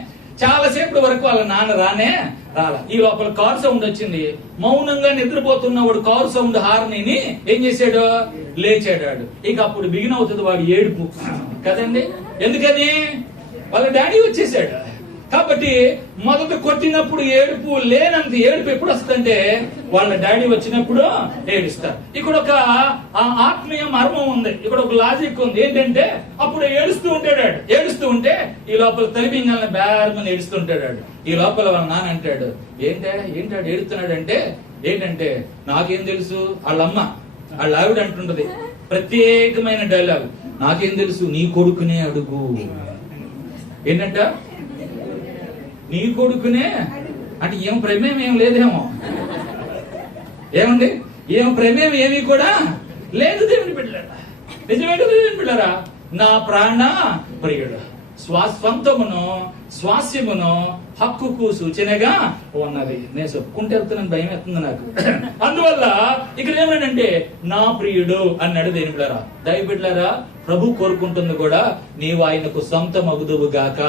చాలాసేపటి వరకు వాళ్ళ నాన్న రాలా. ఈ లోపల కారు సౌండ్ వచ్చింది. మౌనంగా నిద్రపోతున్న వాడు కారు సౌండ్ హార్ని ఏం చేశాడు, లేచాడు. ఇక అప్పుడు బిగిన్ అవుతుంది వాడి ఏడుపు కదండి. ఎందుకని వాళ్ళ డాడీ వచ్చేసాడు కాబట్టి. మొదట కొట్టినప్పుడు ఏడుపు లేనంత ఏడుపు ఎప్పుడు వస్తుందంటే వాళ్ళ డాడీ వచ్చినప్పుడు ఏడుస్తారు. ఇక్కడ ఒక ఆత్మీయ మర్మం ఉంది, ఇక్కడ ఒక లాజిక్ ఉంది. ఏంటంటే అప్పుడు ఏడుస్తూ ఉంటే ఈ లోపల తలిపింగాలని బేరమని ఏడుస్తుంటాడు. ఈ లోపల వాళ్ళ నాన్న అంటాడు, ఏంటాడు ఏడుస్తున్నాడు అంటే ఏంటంటే నాకేం తెలుసు. వాళ్ళ ఆవిడ అంటుంటది ప్రత్యేకమైన డైలాగ్, నాకేం తెలుసు నీ కొడుకునే అడుగు. ఏంటంట నీ కొడుకునే అంటే ఏం ప్రమేయం ఏం లేదేమో. ఏమండి ఏం ప్రమేయం ఏమీ కూడా లేదు దేవుని బిడ్డలారా. నిజమేంటి దేవుని బిడ్డలారా, నా ప్రాణ ప్రియుడు స్వాస్యమును హక్కుకు సూచనగా ఉన్నది. నేను చెప్పుకుంటే వెళ్తున్నాను, భయం వేస్తుంది నాకు. అందువల్ల ఇక్కడ ఏమనంటే నా ప్రియుడు అన్నాడు దేవుని బిడ్డలారా. దైవ బిడ్డలారా, ప్రభు కోరుకుంటుంది కూడా నీవు ఆయనకు సొంతం అగుదువు గాక,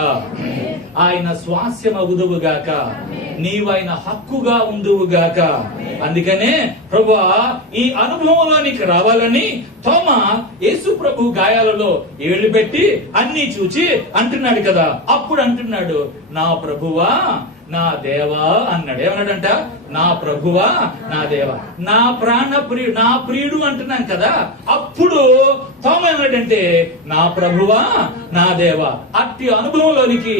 ఆయన స్వాస్యం అగుదువు గాక, నీవు ఆయన హక్కుగా ఉందువు గాక. అందుకనే ప్రభువా ఈ అనుభవంలోనికి రావాలని తోమా యేసు ప్రభు గాయాలలో ఏళ్ళు పెట్టి అన్ని చూచి అంటున్నాడు కదా. అప్పుడు అంటున్నాడు నా ప్రభువా నా దేవా అన్నాడు. ఏమన్నాడంట, నా ప్రభువా నా దేవా, నా ప్రియుడు అంటున్నాం కదా. అప్పుడు తోమ ఏమన్నాడంటే నా ప్రభువా నా దేవా. అట్టి అనుభవంలోనికి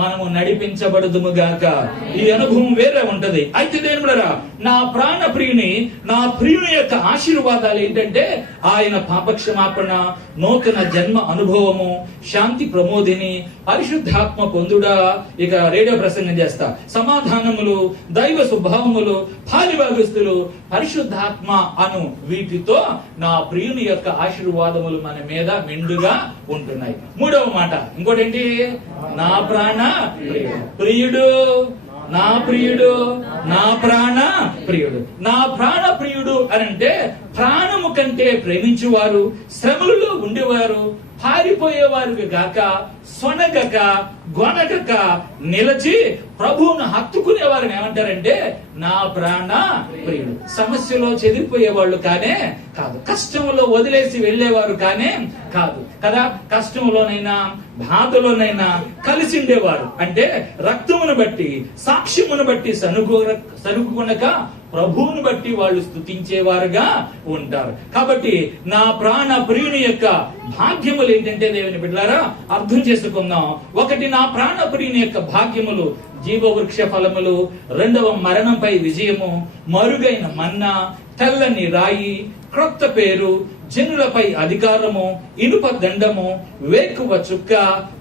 మనము నడిపించబడదుము గాక. ఈ అనుభవం వేరే ఉంటది. అయితే దేవుడా నా ప్రాణ ప్రియుని, నా ప్రియుని యొక్క ఆశీర్వాదాలు ఏంటంటే ఆయన పాపక్షమాపణ, నూతన జన్మ అనుభవము, శాంతి ప్రమోదిని, పరిశుద్ధాత్మ పొందుడా, ఇక రేడియో ప్రసంగం చేస్తా, సమాధానములు, దైవ స్వభావములు, పాలిభాగస్తులు, పరిశుద్ధాత్మ అను వీటితో నా ప్రియుని యొక్క ఆశీర్వాదములు మన మీద మెండుగా ఉంటున్నాయి. మూడవ మాట ఇంకోటి ఏంటి, నా ప్రాణ ప్రియుడు, నా ప్రియుడు, నా ప్రాణ ప్రియుడు. నా ప్రాణ ప్రియుడు అని అంటే ప్రాణము కంటే ప్రేమించువారు, శ్రమలలో ఉండేవారు, పారిపోయేవారు గాక, సొనగక, గొనగక నిలచి ప్రభువును హత్తుకునేవారిని ఏమంటారంటే నా ప్రాణ ప్రియుడు. సమస్యలో చెదిరిపోయేవాళ్ళు కానే కాదు, కష్టంలో వదిలేసి వెళ్లేవారు కానే కాదు కదా. కష్టంలోనైనా బాధలోనైనా కలిసి ఉండేవారు అంటే రక్తమును బట్టి, సాక్ష్యమును బట్టి సనుగుకొనక ప్రభువును బట్టి వాళ్ళు స్తుతించేవారుగా ఉంటారు. కాబట్టి నా ప్రాణ ప్రియుని యొక్క భాగ్యములు ఏంటంటే దేవుని బిడ్డలారా అర్థం చేసుకుందాం. ఒకటి, నా ప్రాణ ప్రియుని యొక్క భాగ్యములు జీవవృక్ష ఫలములు. రెండవ, మరణంపై విజయము, మరుగైన మన్నా, తెల్లని రాయి, క్రొత్త పేరు, జనులపై అధికారము, ఇనుప దండము, వేకువ చుక్క,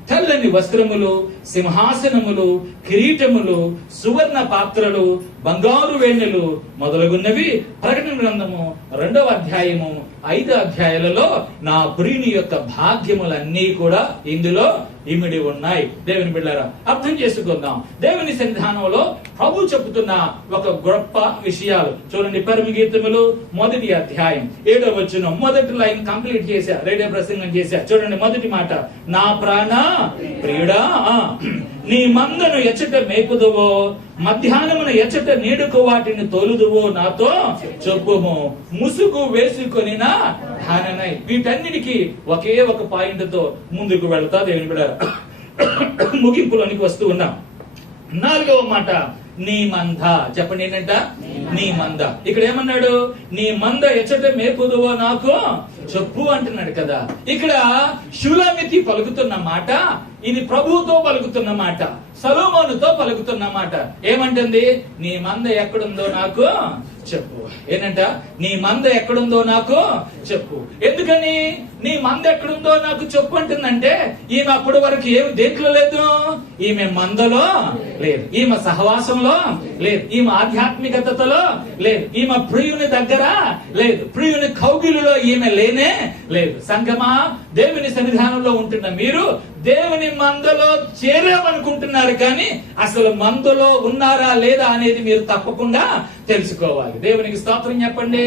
తెల్లని వస్త్రములు, సింహాసనములు, కిరీటములు, సువర్ణ పాత్రలు, బంగారు వేణెలు మొదలగున్నవి ప్రకటన గ్రంథము 2వ అధ్యాయము 5 అధ్యాయాలలో నా ప్రియుని యొక్క భాగ్యములన్నీ కూడా ఇందులో ఇమిడి ఉన్నాయి. దేవుని బిడ్డలారా అర్థం చేసుకుందాం. దేవుని సన్నిధానంలో ప్రభు చెబుతున్న ఒక గొప్ప విషయాలు చూడండి. పరమగీతములు 1వ అధ్యాయం 7వ వచనం మొదటి లైన్ కంప్లీట్ చేశా, రేడియో ప్రసంగం చేశా. చూడండి మొదటి మాట, నా ప్రాణ ప్రియుడా నీ మందను ఎచ్చట మేపుదువో, మధ్యాహ్నమున ఎచ్చట నీడుకు వాటిని తోలుదువో నాతో చెప్పుము, ముసుగు వేసుకొనిన ధాననై. వీటన్నిటికీ ఒకే ఒక పాయింట్ తో ముందుకు వెళ్తా దేవుని బిడ్డ ముగింపులోనికి వస్తూ ఉన్నాం. 4వ మాట, నీ మంద. చెప్పండి ఏంటంట, నీ మంద. ఇక్కడ ఏమన్నాడు, నీ మంద ఎచ్చట మేపుదువో నాకు చెప్పు అంటున్నాడు కదా. ఇక్కడ షూలామితి పలుకుతున్న మాట ఇది ప్రభువుతో పలుకుతున్న మాట, సొలొమోనుతో పలుకుతున్న మాట. ఏమంటుంది, నీ మంద ఎక్కడుందో నాకు చెప్పు. ఏంటంట, నీ మంద ఎక్కడుందో నాకు చెప్పు. ఎందుకని నీ మంద ఎక్కడుందో నాకు చెప్పు అంటుందంటే ఈమె అప్పటి వరకు ఏమి దేంట్లో లేదు, ఈమె మందలో లేదు, ఈమె సహవాసంలో లేదు, ఈమె ఆధ్యాత్మికతలో లేదు, ఈమె ప్రియుని దగ్గర లేదు, ప్రియుని కౌగిలిలో ఈమె లేనే లేదు. సంగమా, దేవుని సన్నిధానంలో ఉంటున్న మీరు దేవుని మందలో చేరామనుకుంటున్నారు, కానీ అసలు మందలో ఉన్నారా లేదా అనేది మీరు తప్పకుండా తెలుసుకోవాలి. దేవునికి స్తోత్రం చెప్పండి.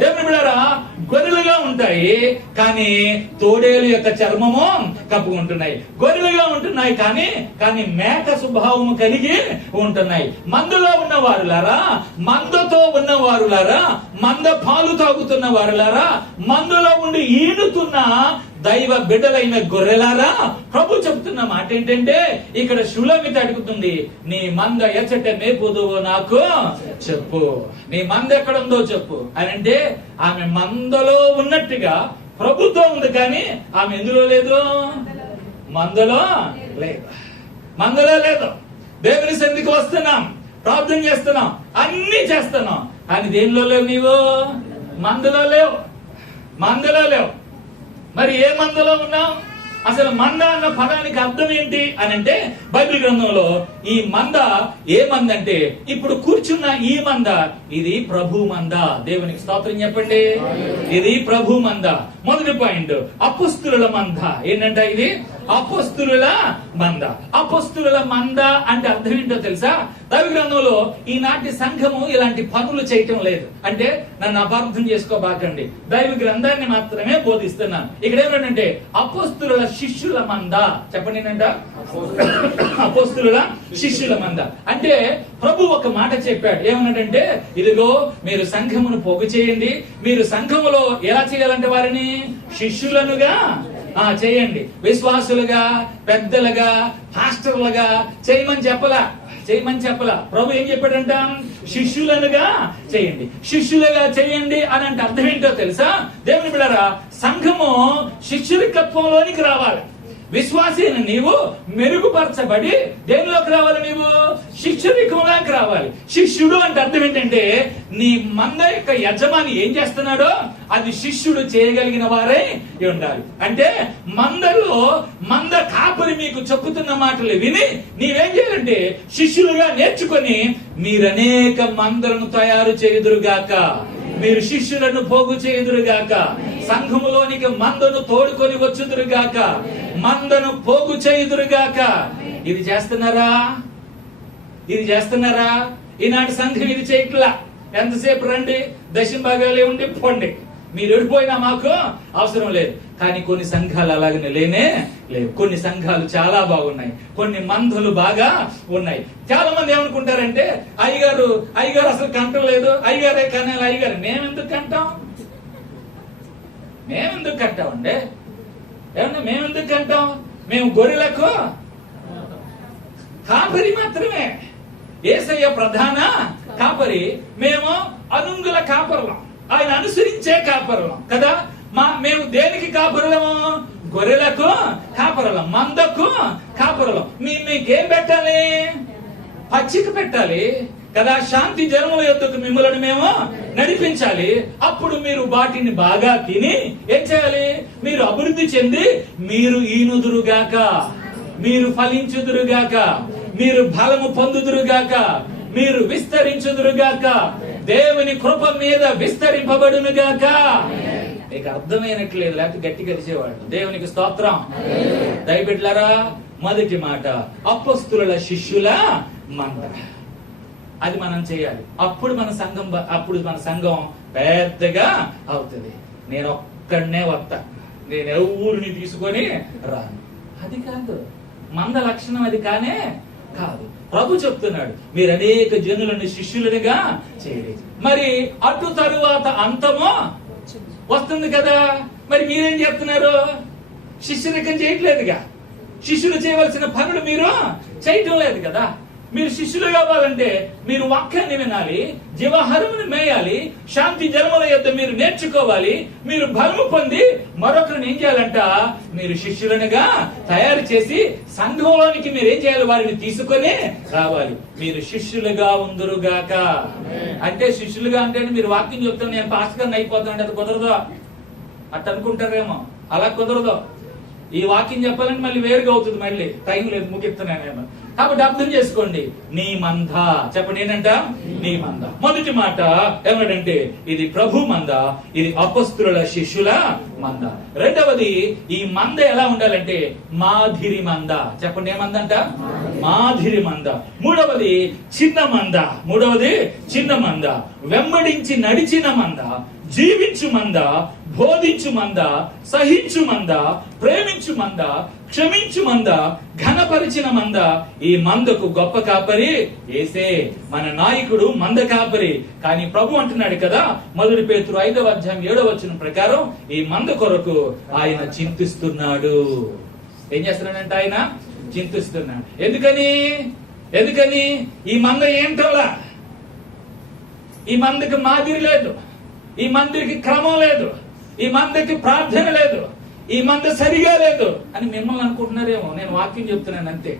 దేవుని బిడ్డలారా, గొర్రెలుగా ఉంటాయి కానీ తోడేలు యొక్క చర్మము కప్పుకుంటున్నాయి. గొర్రెలుగా ఉంటున్నాయి కానీ మేక స్వభావము కలిగి ఉంటున్నాయి. మందలో ఉన్న వారులారా, మందతో ఉన్న వారులారా, మంద పాలు తాగుతున్న వారులారా, మందలో ఉండి ఈనుతున్న దైవ బిడ్డలైన గొర్రెలారా, ప్రభు చెప్తున్న మాట ఏంటంటే, ఇక్కడ షులమిత అడుగుతుంది, నీ మంద ఎచ్చట మేపుదువో నాకు చెప్పు, నీ మంద ఎక్కడ ఉందో చెప్పు అని. అంటే ఆమె మందలో ఉన్నట్టుగా ప్రభుతో ఉంది, కానీ ఆమె ఎందులో లేదు? మందలో లేదు. మందలో లేదు. దేవుని సన్నిధికి వస్తున్నాం, ప్రార్థన చేస్తున్నాం, అన్ని చేస్తున్నాం, కానీ దేనిలో లేవు? నీవు మందలో లేవు. మందలో లేవు. మరి ఏ మందలో ఉన్నావు? అసలు మంద అన్న పదానికి అర్థం ఏంటి అని అంటే, బైబిల్ గ్రంథంలో ఈ మంద ఏ మంద అంటే, ఇప్పుడు కూర్చున్న ఈ మంద ఇది ప్రభు మంద. దేవునికి స్తోత్రం చెప్పండి. ఇది ప్రభు మంద. మొదటి పాయింట్, అపొస్తలుల మంద. ఏంటంట ఇది? అపొస్తలుల మంద. అపొస్తలుల మంద అంటే అర్థం ఏంటో తెలుసా? బైబిల్ గ్రంథంలో ఈనాటి సంఘము ఇలాంటి పనులు చేయటం లేదు. అంటే నన్ను అపార్థం చేసుకోబాకండి, దైవ గ్రంథాన్ని మాత్రమే బోధిస్తున్నాను. ఇక్కడ ఏమంటే అపొస్తలుల శిష్యుల మంద. చెప్పండి ఏంటంట? అపొస్తలుల శిష్యుల మంద. అంటే ప్రభు ఒక మాట చెప్పాడు. ఏమన్నాడంటే, ఇదిగో మీరు సంఘమును పోగు చేయండి, మీరు సంఘములో ఎలా చేయాలంటే వారిని శిష్యులనుగా చేయండి, విశ్వాసులుగా, పెద్దలుగా, పాస్టర్లుగా చేయమని చెప్పలా. ప్రభు ఏం చెప్పాడంట? శిష్యులనుగా చేయండి. శిష్యులుగా చేయండి అని అంటే అర్థం ఏంటో తెలుసా? దేవుని బిడ్డలారా, సంఘము శిష్యురికత్వంలోనికి రావాలి. విశ్వాసీని నీవు మెరుగుపరచబడి దేనిలోకి రావాలి? నీవు శిష్యురికంలోకి రావాలి. శిష్యుడు అంటే అర్థం ఏంటంటే, నీ మంద యొక్క యజమాని ఏం చేస్తున్నాడో అది శిష్యుడు చేయగలిగిన వారే ఉండాలి. అంటే మంద కాపరి మీకు చెప్పుతున్న మాటలు విని నీవేం చేయాలంటే, శిష్యులుగా నేర్చుకొని మీరు అనేక మందలను తయారు చేయుదురుగాక, మీరు శిష్యులను పోగు చేయుదురుగాక, సంఘములోనికి మందను తోడుకొని వచ్చుదురుగాక, మందను పోగు చేయుదురుగాక. ఇది చేస్తున్నారా? ఈనాటి సంఘం ఇది చేయట్లా. ఎంతసేపు రండి, దశమ భాగాలే ఉండి పోండి, మీరు వెళ్ళిపోయినా మాకు అవసరం లేదు. కానీ కొన్ని సంఘాలు అలాగనే లేవు. కొన్ని సంఘాలు చాలా బాగున్నాయి, కొన్ని మందులు బాగా ఉన్నాయి. చాలా మంది ఏమనుకుంటారంటే, అయ్యగారు అసలు కంటం లేదు, అయ్యగారే కానీ అయ్యగారు. మేమెందుకు కంటామండి? ఏమన్నా మేమెందుకు కంటాం? మేము గొర్రెలకు కాపరి మాత్రమే. యేసయ్య ప్రధాన కాపరి, మేము అనుంగుల కాపరులం, ఆయన అనుసరించే కాపరులం కదా. మేము దేనికి కాపరులము? గొర్రెలకు కాపరులం, మందకు కాపరులం. మీకేం పెట్టాలి? పచ్చిక పెట్టాలి కదా. శాంతి జనముల యొద్దకు మిమ్మల్ని మేము నడిపించాలి. అప్పుడు మీరు వాటిని బాగా తిని ఏం చేయాలి? మీరు అభివృద్ధి చెంది మీరు ఈనుదురుగాక, మీరు ఫలించుదురుగాక, మీరు బలము పొందుదురుగాక, మీరు విస్తరించుదురుగాక, దేవుని కృప మీద విస్తరింపబడునుగాక. మీకు అర్థమైనట్లేదు, లేకపోతే గట్టి కలిసేవాడు. దేవునికి స్తోత్రం. దయబిడ్డలారా, మొదటి మాట అపొస్తలుల శిష్యుల మంద. అది మనం చేయాలి. అప్పుడు మన సంఘం పెద్దగా అవుతుంది. నేను ఒక్కడనే వస్తా, నేను ఎవరిని తీసుకొని రాను, అది కాదు. మంద లక్షణం అది కాదు. ప్రభు చెప్తున్నాడు, మీరు అనేక జనులను శిష్యులుగా చేయాలి. మరి అటు తరువాత అంతమో వస్తుంది కదా. మరి మీరేం చెప్తున్నారు? శిష్యురికం చేయట్లేదుగా. శిష్యులు చేయవలసిన పనులు మీరు చేయటం లేదు కదా. మీరు శిష్యులు కావాలంటే మీరు వాక్యాన్ని వినాలి, జీవాహారమును మేయాలి, శాంతి జనముల యొద్ద మీరు నేర్చుకోవాలి, మీరు బలము పొంది మరొకరిని ఏం చేయాలంట? మీరు శిష్యులనుగా తయారు చేసి సంఘంలోనికి మీరు ఏం చేయాలి? వారిని తీసుకొని రావాలి. మీరు శిష్యులుగా ఉందురుగాక. అంటే శిష్యులుగా అంటే మీరు వాక్యం చెప్తాను, నేను పాస్టర్ అయిపోతాను, అది కుదరదు అట్ట అనుకుంటారేమో. అలా కుదరదు. ఈ వాక్యం చెప్పాలంటే మళ్ళీ వేరుగా అవుతుంది, మళ్ళీ టైం లేదు, ముగిస్తున్నాను. కాబట్టి అర్థం చేసుకోండి, నీ మంద. చెప్పండి ఏంటంట? నీ మంద. మొదటి మాట ఏమిటంటే ఇది ప్రభు మంద, ఇది అపొస్తలుల శిష్యుల మంద. రెండవది ఈ మంద ఎలా ఉండాలంటే మాదిరి మంద. చెప్పండి ఏమందంట? మాదిరి మంద. మూడవది చిన్న మంద. మూడవది చిన్న మంద, వెంబడించి నడిచిన మంద, జీవించు మంద, బోధించు మంద, సహించు మంద, ప్రేమించు మంద, క్షమించు మంద, ఘనపరిచిన మంద. ఈ మందకు గొప్ప కాపరి యేసే, మన నాయకుడు మంద కాపరి. కానీ ప్రభు అంటున్నాడు కదా, 1 పేతురు 5వ అధ్యాయం 7వ వచనం ప్రకారం ఈ మంద కొరకు ఆయన చింతిస్తున్నాడు. ఏం చేస్తున్నాడంటే ఆయన చింతిస్తున్నాడు. ఎందుకని ఈ మంద ఏంటోలా, ఈ మందకి మాదిరి లేదు, ఈ మందికి క్రమం లేదు, ఈ మందికి ప్రార్థన లేదు, ఈ మంద సరిగా లేదు అని మిమ్మల్ని అనుకుంటున్నారేమో. నేను వాక్యం చెప్తున్నాను అంతే.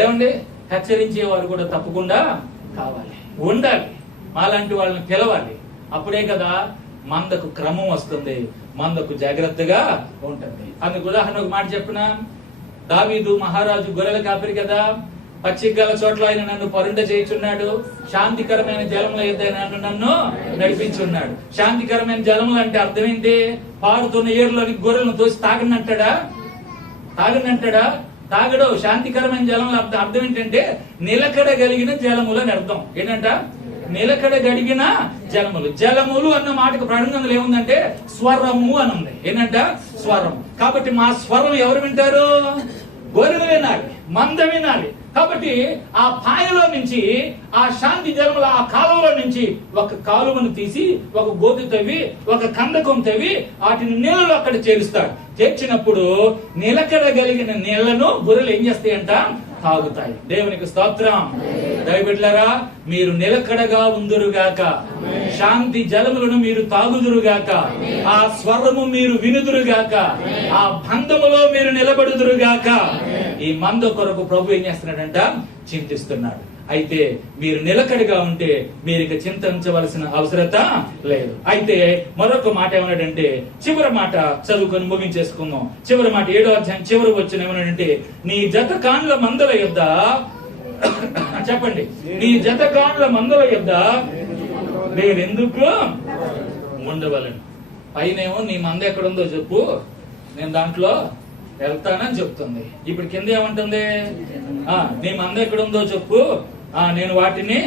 ఏమండి, హెచ్చరించేవారు కూడా తప్పకుండా కావాలి, ఉండాలి, మాలాంటి వాళ్ళని పిలవాలి. అప్పుడే కదా మందకు క్రమం వస్తుంది, మందకు జాగ్రత్తగా ఉంటుంది. అందుకు ఉదాహరణ ఒక మాట చెప్పిన, దావీదు మహారాజు గొర్రెల కాపరి కదా, పచ్చిక గల చోట్ల ఆయన నన్ను పరుండ చేయుచున్నాడు, శాంతికరమైన జలముల యొద్ద నన్ను నడిపించున్నాడు. శాంతికరమైన జలములు అంటే అర్థం ఏంటి? పారుతున్న ఏరులోని గొర్రెలను తోసి తాగనంటాడా? తాగడు. శాంతికరమైన జలములు అర్థం ఏంటంటే నిలకడ కలిగిన జలములు అని అర్థం. ఏంటంట? నిలకడ గడిగిన జలములు. జలములు అన్న మాటకు ప్రారంభంలో ఏముందంటే స్వరము అని ఉంది. ఏంటంట? స్వరం. కాబట్టి మా స్వరం ఎవరు వింటారు? గొర్రెలు వినాలి, మంద వినాలి. కాబట్టి ఆ పాయలో నుంచి, ఆ శాంతి జలముల ఆ కాలంలో నుంచి ఒక కాలువను తీసి, ఒక గోతి తవ్వి, ఒక కందకం తవ్వి వాటిని నీళ్ళలో అక్కడ చేరుస్తాడు. చేర్చినప్పుడు నిలకడ కలిగిన నీళ్లను గొర్రెలు ఏం చేస్తాయంట? తాగుతాయి. దేవునికి స్తోత్రం. దయబిడ్డలారా, మీరు నిలకడగా ఉందురుగాక, శాంతి జలములను మీరు తాగుదురుగాక, ఆ స్వరము మీరు వినుదురుగాక, ఆ బంధములో మీరు నిలబడుదురుగాక. ఈ మంద కొరకు ప్రభు ఏం చేస్తున్నాడంట? చింతిస్తున్నాడు. అయితే మీరు నిలకడగా ఉంటే మీరు ఇక చింతించవలసిన అవసరత లేదు. అయితే మరొక మాట ఏమన్నాడంటే, చివరి మాట చదువుకొని ముగించేసుకుందాం. చివరి మాట 7వ అధ్యాయం చివరి వచ్చిన ఏమన్నాడంటే, నీ జత కాండ్ల మందల యొద్ద, చెప్పండి, నీ జత కాండ్ల మందల యొద్ద నేనెందుకు ఉండవలను. పైనేమో నీ మంద ఎక్కడుందో చెప్పు, నేను దాంట్లో వెళ్తానని చెప్తుంది. ఇప్పుడు కింద ఏమంటుంది? నీ మంద ఎక్కడుందో చెప్పు, నేను వాటిని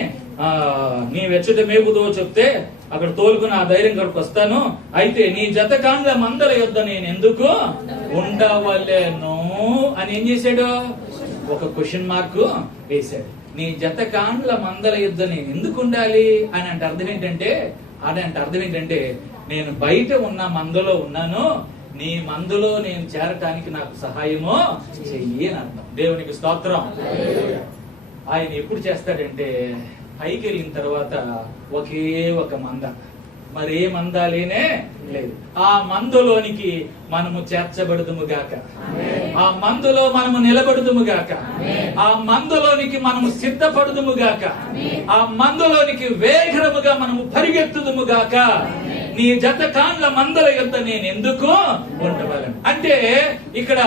నీ వెచ్చట మేపుదో చెప్తే అక్కడ తోలుకుని ఆ ధైర్యం కొరకు వస్తాను. అయితే నీ జత కాండ్ల మందల యొద్ద నేను ఎందుకు ఉండవలేను అని ఏం చేశాడు? ఒక క్వశ్చన్ మార్క్ వేశాడు. నీ జత కాండ్ల మందల యొద్ద నేను ఎందుకు ఉండాలి అని అంటే అర్థం ఏంటంటే నేను బయట ఉన్న మందలో ఉన్నాను, నీ మందులో నేను చేరటానికి నాకు సహాయమో చెయ్యి అని అర్థం. దేవునికి స్తోత్రం. ఆయన ఎప్పుడు చేస్తాడంటే పైకి వెళ్ళిన తర్వాత ఒకే ఒక మంద, మరే మంద లేనే లేదు. ఆ మందులోనికి మనము చేర్చబడుదుముగాక, ఆ మందులో మనము నిలబడుదుముగాక, ఆ మందులోనికి మనము సిద్ధపడుదుముగాక, ఆ మందులోనికి వేగరముగా మనము పరిగెత్తుదుముగాక. నీ జత కాండ్ల మందల యొద్ద నేను ఎందుకు ఉండవలను అంటే ఇక్కడ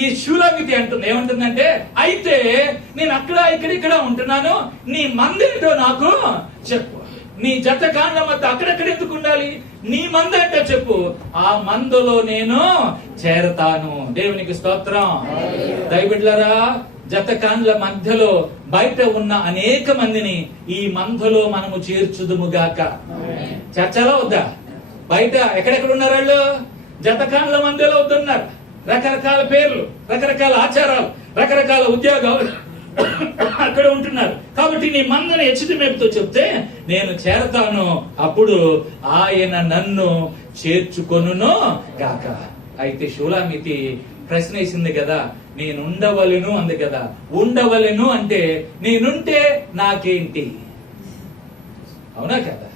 ఈ శూలమితి అంటుంది. ఏమంటుందంటే, అయితే నేను అక్కడ ఇక్కడ ఉంటున్నాను, నీ మందేంటో నాకు చెప్పు. నీ జత కాండ్ల మధ్య అక్కడెక్కడ ఎందుకు ఉండాలి? నీ మంద అంటే చెప్పు, ఆ మందులో నేను చేరతాను. దేవునికి స్తోత్రం. దయబిడ్డలారా, జత కాండ్ల మధ్యలో బయట ఉన్న అనేక మందిని ఈ మందులో మనము చేర్చుదుముగాక. చర్చలో వద్దా? బయట ఎక్కడెక్కడ ఉన్నారు వాళ్ళు? జత కాండ్ల మధ్యలో వద్దున్నారు. రకరకాల పేర్లు, రకరకాల ఆచారాలు, రకరకాల ఉద్యోగాలు అక్కడ ఉంటున్నారు. కాబట్టి నీ మందని హెచ్చిత మేపుతో చెప్తే నేను చేరతాను, అప్పుడు ఆయన నన్ను చేర్చుకొనును గాక. అయితే షూలామితి ప్రశ్న వేసింది కదా, నేను ఉండవలెను అంది కదా. ఉండవలెను అంటే నేనుంటే నాకేంటి? అవునా కదా?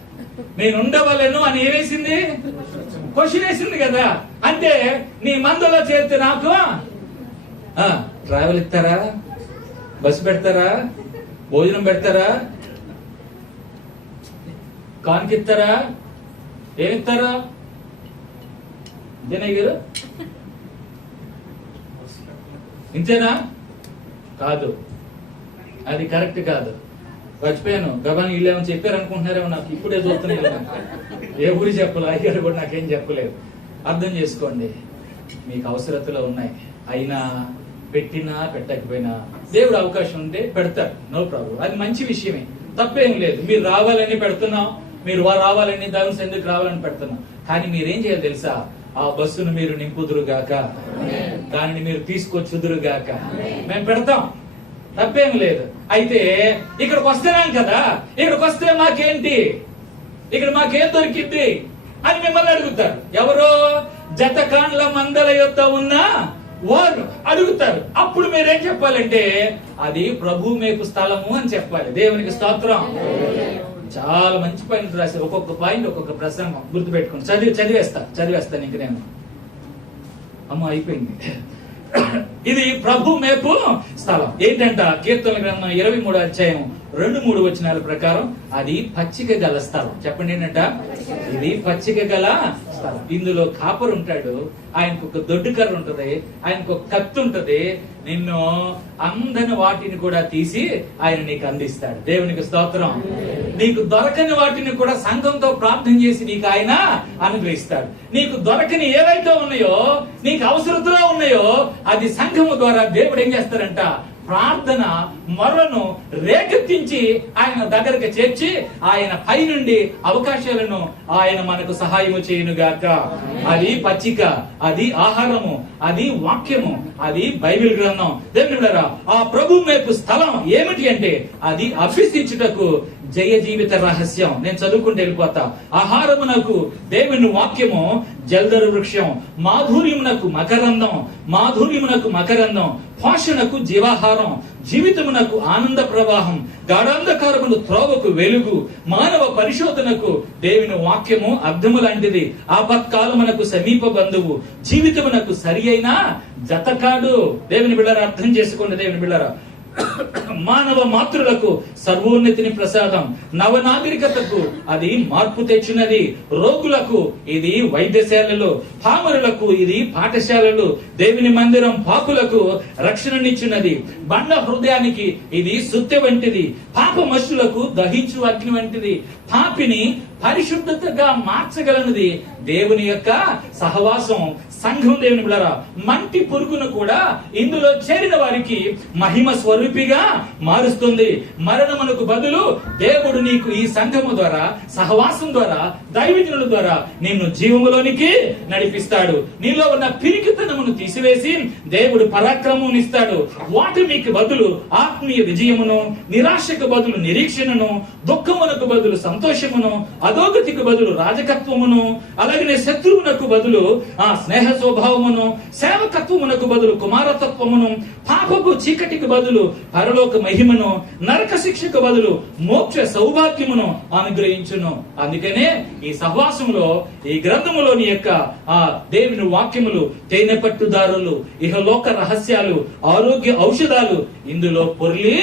నేను ఉండవలెను అని ఏమేసింది? క్వశ్చన్ వేసింది కదా. అంటే నీ మందులో చేరితే నాకు ట్రావెల్ ఇస్తారా? బస్సు పెడతారా? భోజనం పెడతారా? కానుకిస్తారా? ఏమిస్తారా? జనయ్య గారు ఇంతేనా? కాదు. అది కరెక్ట్ కాదు. మర్చిపోయాను, గబాని వీళ్ళు ఏమో చెప్పారు అనుకుంటున్నారేమో, నాకు ఇప్పుడే చూస్తున్నాను. ఏ ఊరి చెప్పలేదు, అయ్యారు కూడా నాకేం చెప్పలేదు. అర్థం చేసుకోండి, మీకు అవసరతలు ఉన్నాయి, అయినా పెట్టినా పెట్టకపోయినా దేవుడు అవకాశం ఉంటే పెడతారు, నో ప్రాబ్లం. అది మంచి విషయమే, తప్పేం లేదు. మీరు రావాలని పెడుతున్నాం, మీరు రావాలని దాని ఎందుకు రావాలని పెడుతున్నాం. కానీ మీరేం చేయాలి తెలుసా? ఆ బస్సును మీరు నింపుదురుగాక, దానిని మీరు తీసుకొచ్చుదురుగాక. మేము పెడతాం, తప్పేం లేదు. అయితే ఇక్కడికి వస్తున్నాం కదా, ఇక్కడికి వస్తే మాకేంటి, ఇక్కడ మాకేం దొరికింది అని మిమ్మల్ని అడుగుతారు. ఎవరో జతకాండ్ల మందల యొద్ద ఉన్న వారు అడుగుతారు. అప్పుడు మీరేం చెప్పాలంటే అది ప్రభు మేపు స్థలము అని చెప్పాలి. దేవునికి స్తోత్రం. చాలా మంచి పాయింట్ రాశారు. ఒక్కొక్క పాయింట్ ఒక్కొక్క ప్రసంగం గుర్తుపెట్టుకోండి. చదివేస్తాను ఇంక నేను. అమ్మ అయిపోయింది. ఇది ప్రభు మేపు స్థలం. ఏంటంట? కీర్తన గ్రంథం 23వ అధ్యాయం 2-3 వచనాల ప్రకారం అది పచ్చిక గల స్థలం. చెప్పండి ఏంటంట? ఇది పచ్చిక గల స్థలం. ఇందులో కాపరు ఉంటాడు, ఆయనకు ఒక దొడ్డు కర్ర ఉంటది, ఆయనకు ఒక కత్తి ఉంటది. నిన్ను అందని వాటిని కూడా తీసి ఆయన నీకు అందిస్తాడు. దేవునికి స్తోత్రం. నీకు దొరకని వాటిని కూడా సంఘంతో ప్రార్థన చేసి నీకు ఆయన అనుగ్రహిస్తాడు. నీకు దొరకని ఏవైతే ఉన్నాయో, నీకు అవసరతలో ఉన్నాయో, అది సంఘము ద్వారా దేవుడు ఏం చేస్తారంట? ప్రార్థన మొరను రేకెత్తించి ఆయన దగ్గరకు చేర్చి ఆయన పై నుండి అవకాశాలను ఆయన మనకు సహాయము చేయునుగాక. అది పచ్చిక, అది ఆహారము, అది వాక్యము, అది బైబిల్ గ్రంథం. దేవుని బిడ్డలారా, ఆ ప్రభు మేపు స్థలం ఏమిటి అంటే అది అభ్యసించుటకు జయ జీవిత రహస్యం. నేను చదువుకుంటూ వెళ్ళిపోతా. ఆహారమునకు దేవుని వాక్యము జల్దరు వృక్షం, మాధుర్యమునకు మకరందం, మాధుర్యమునకు మకరందం, పోషణకు జీవాహారం, జీవితమునకు ఆనంద ప్రవాహం, గాఢాంధకారమును త్రోవకు వెలుగు, మానవ పరిశోధనకు దేవుని వాక్యము అర్థము లాంటిది, ఆపత్కాలమునకు సమీప బంధువు, జీవితమునకు సరి అయిన జతకాడు. దేవుని బిడ్డలారా, అర్థం చేసుకోండి. దేవుని బిడ్డలారా, మానవ మాతృలకు సర్వోన్నతిని ప్రసాదం, నవనాగరికతకు అది మార్పు తెచ్చినది, రోగులకు ఇది వైద్యశాలలు, పామరులకు ఇది పాఠశాలలు, దేవుని మందిరం పాపులకు రక్షణనిచ్చినది, బండ హృదయానికి ఇది సుత్తె వంటిది, పాపమశులకు దహించు అగ్ని వంటిది, పాపిని పరిశుద్ధతగా మార్చగలనిది దేవుని యొక్క సహవాసం, సంఘం. దేవుని బిడ్డలారా, మంటి పురుగును కూడా ఇందులో చేరిన వారికి మహిమ స్వరూపిగా మారుస్తుంది. మరణమునకు బదులు దేవుడు నీకు ఈ సంఘము ద్వారా, సహవాసం ద్వారా, దైవజనుల ద్వారా నిన్ను జీవములోనికి నడిపిస్తాడు. నీలో ఉన్న పిరికితనమును తీసివేసి దేవుడు పరాక్రమం ఇస్తాడు. వాటికి బదులు ఆత్మీయ విజయమును, నిరాశకు బదులు నిరీక్షణను, దుఃఖమునకు బదులు సంతోషమును, అధోగతికి బదులు రాజకత్వమును, అలాగే శత్రువునకు బదులు స్నేహ స్వభావమును, సేవకత్వమునకు బదులు కుమారతత్వమును, పాపపు చీకటికి బదులు పరలోక మహిమను, నరక శిక్షకు బదులు మోక్ష సౌభాగ్యమును అనుగ్రహించును. అందుకనే ఈ సహవాసములో, ఈ గ్రంథములోని యొక్క దేవుని వాక్యములు తేనె పట్టుదారులు, ఇహలోక రహస్యాలు, ఆరోగ్య ఔషధాలు ఇందులో పొర్లి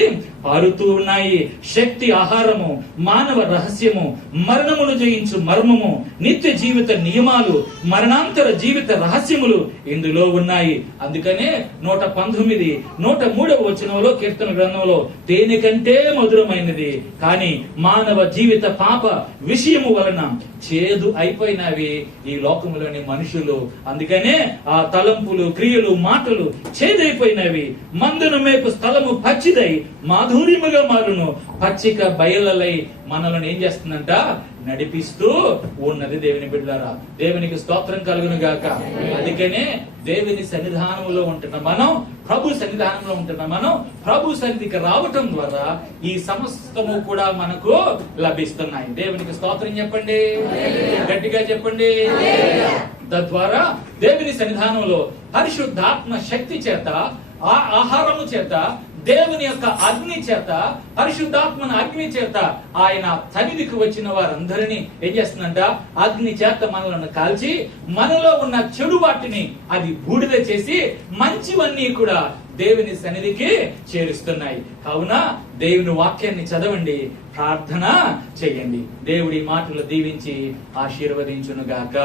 పారుతూ ఉన్నాయి. శక్తి ఆహారము, మానవ రహస్యము, మరణమును జయించు మర్మము, నిత్య జీవిత నియమాలు, మరణాంతర జీవిత రహస్యములు ఇందులో ఉన్నాయి. అందుకనే 119, 103వ వచనంలో కీర్తన గ్రంథంలో తేనె కంటే మధురమైనది, కానీ మానవ జీవిత పాప విషయము వలన చేదు అయిపోయినవి ఈ లోకములోని మనుషులు. అందుకనే ఆ తలంపులు, క్రియలు, మాటలు చేదైపోయినవి. మందును మేపు స్థలము పచ్చిదై మాధుర్యముగా మారును. పచ్చిక బయలలై మనల్ని ఏం చేస్తుందంట? నడిపిస్తూ ఉన్నది. దేవుని బిడ్డలారా, దేవునికి స్తోత్రం కలుగును గాక. అందుకనే దేవుని సన్నిధానంలో ఉంటున్న మనం, ప్రభు సన్నిధానంలో ఉంటున్న మనం, ప్రభు సన్నిధికి రావటం ద్వారా ఈ సమస్తము కూడా మనకు లభిస్తున్నాయి. దేవునికి స్తోత్రం చెప్పండి, గట్టిగా చెప్పండి. తద్వారా దేవుని సన్నిధానంలో పరిశుద్ధాత్మ శక్తి చేత, ఆ ఆహారము చేత, దేవుని యొక్క అగ్ని చేత, పరిశుద్ధాత్మన అగ్ని చేత ఆయన సన్నిధికి వచ్చిన వారందరినీ ఏం చేస్తుందంట? అగ్ని చేత మనలను కాల్చి మనలో ఉన్న చెడు వాటిని అది బూడిద చేసి మంచివన్నీ కూడా దేవుని సన్నిధికి చేరుస్తున్నాయి. కావున దేవుని వాక్యాన్ని చదవండి, ప్రార్థన చేయండి. దేవుడి మాటలు దీవించి ఆశీర్వదించునుగాక.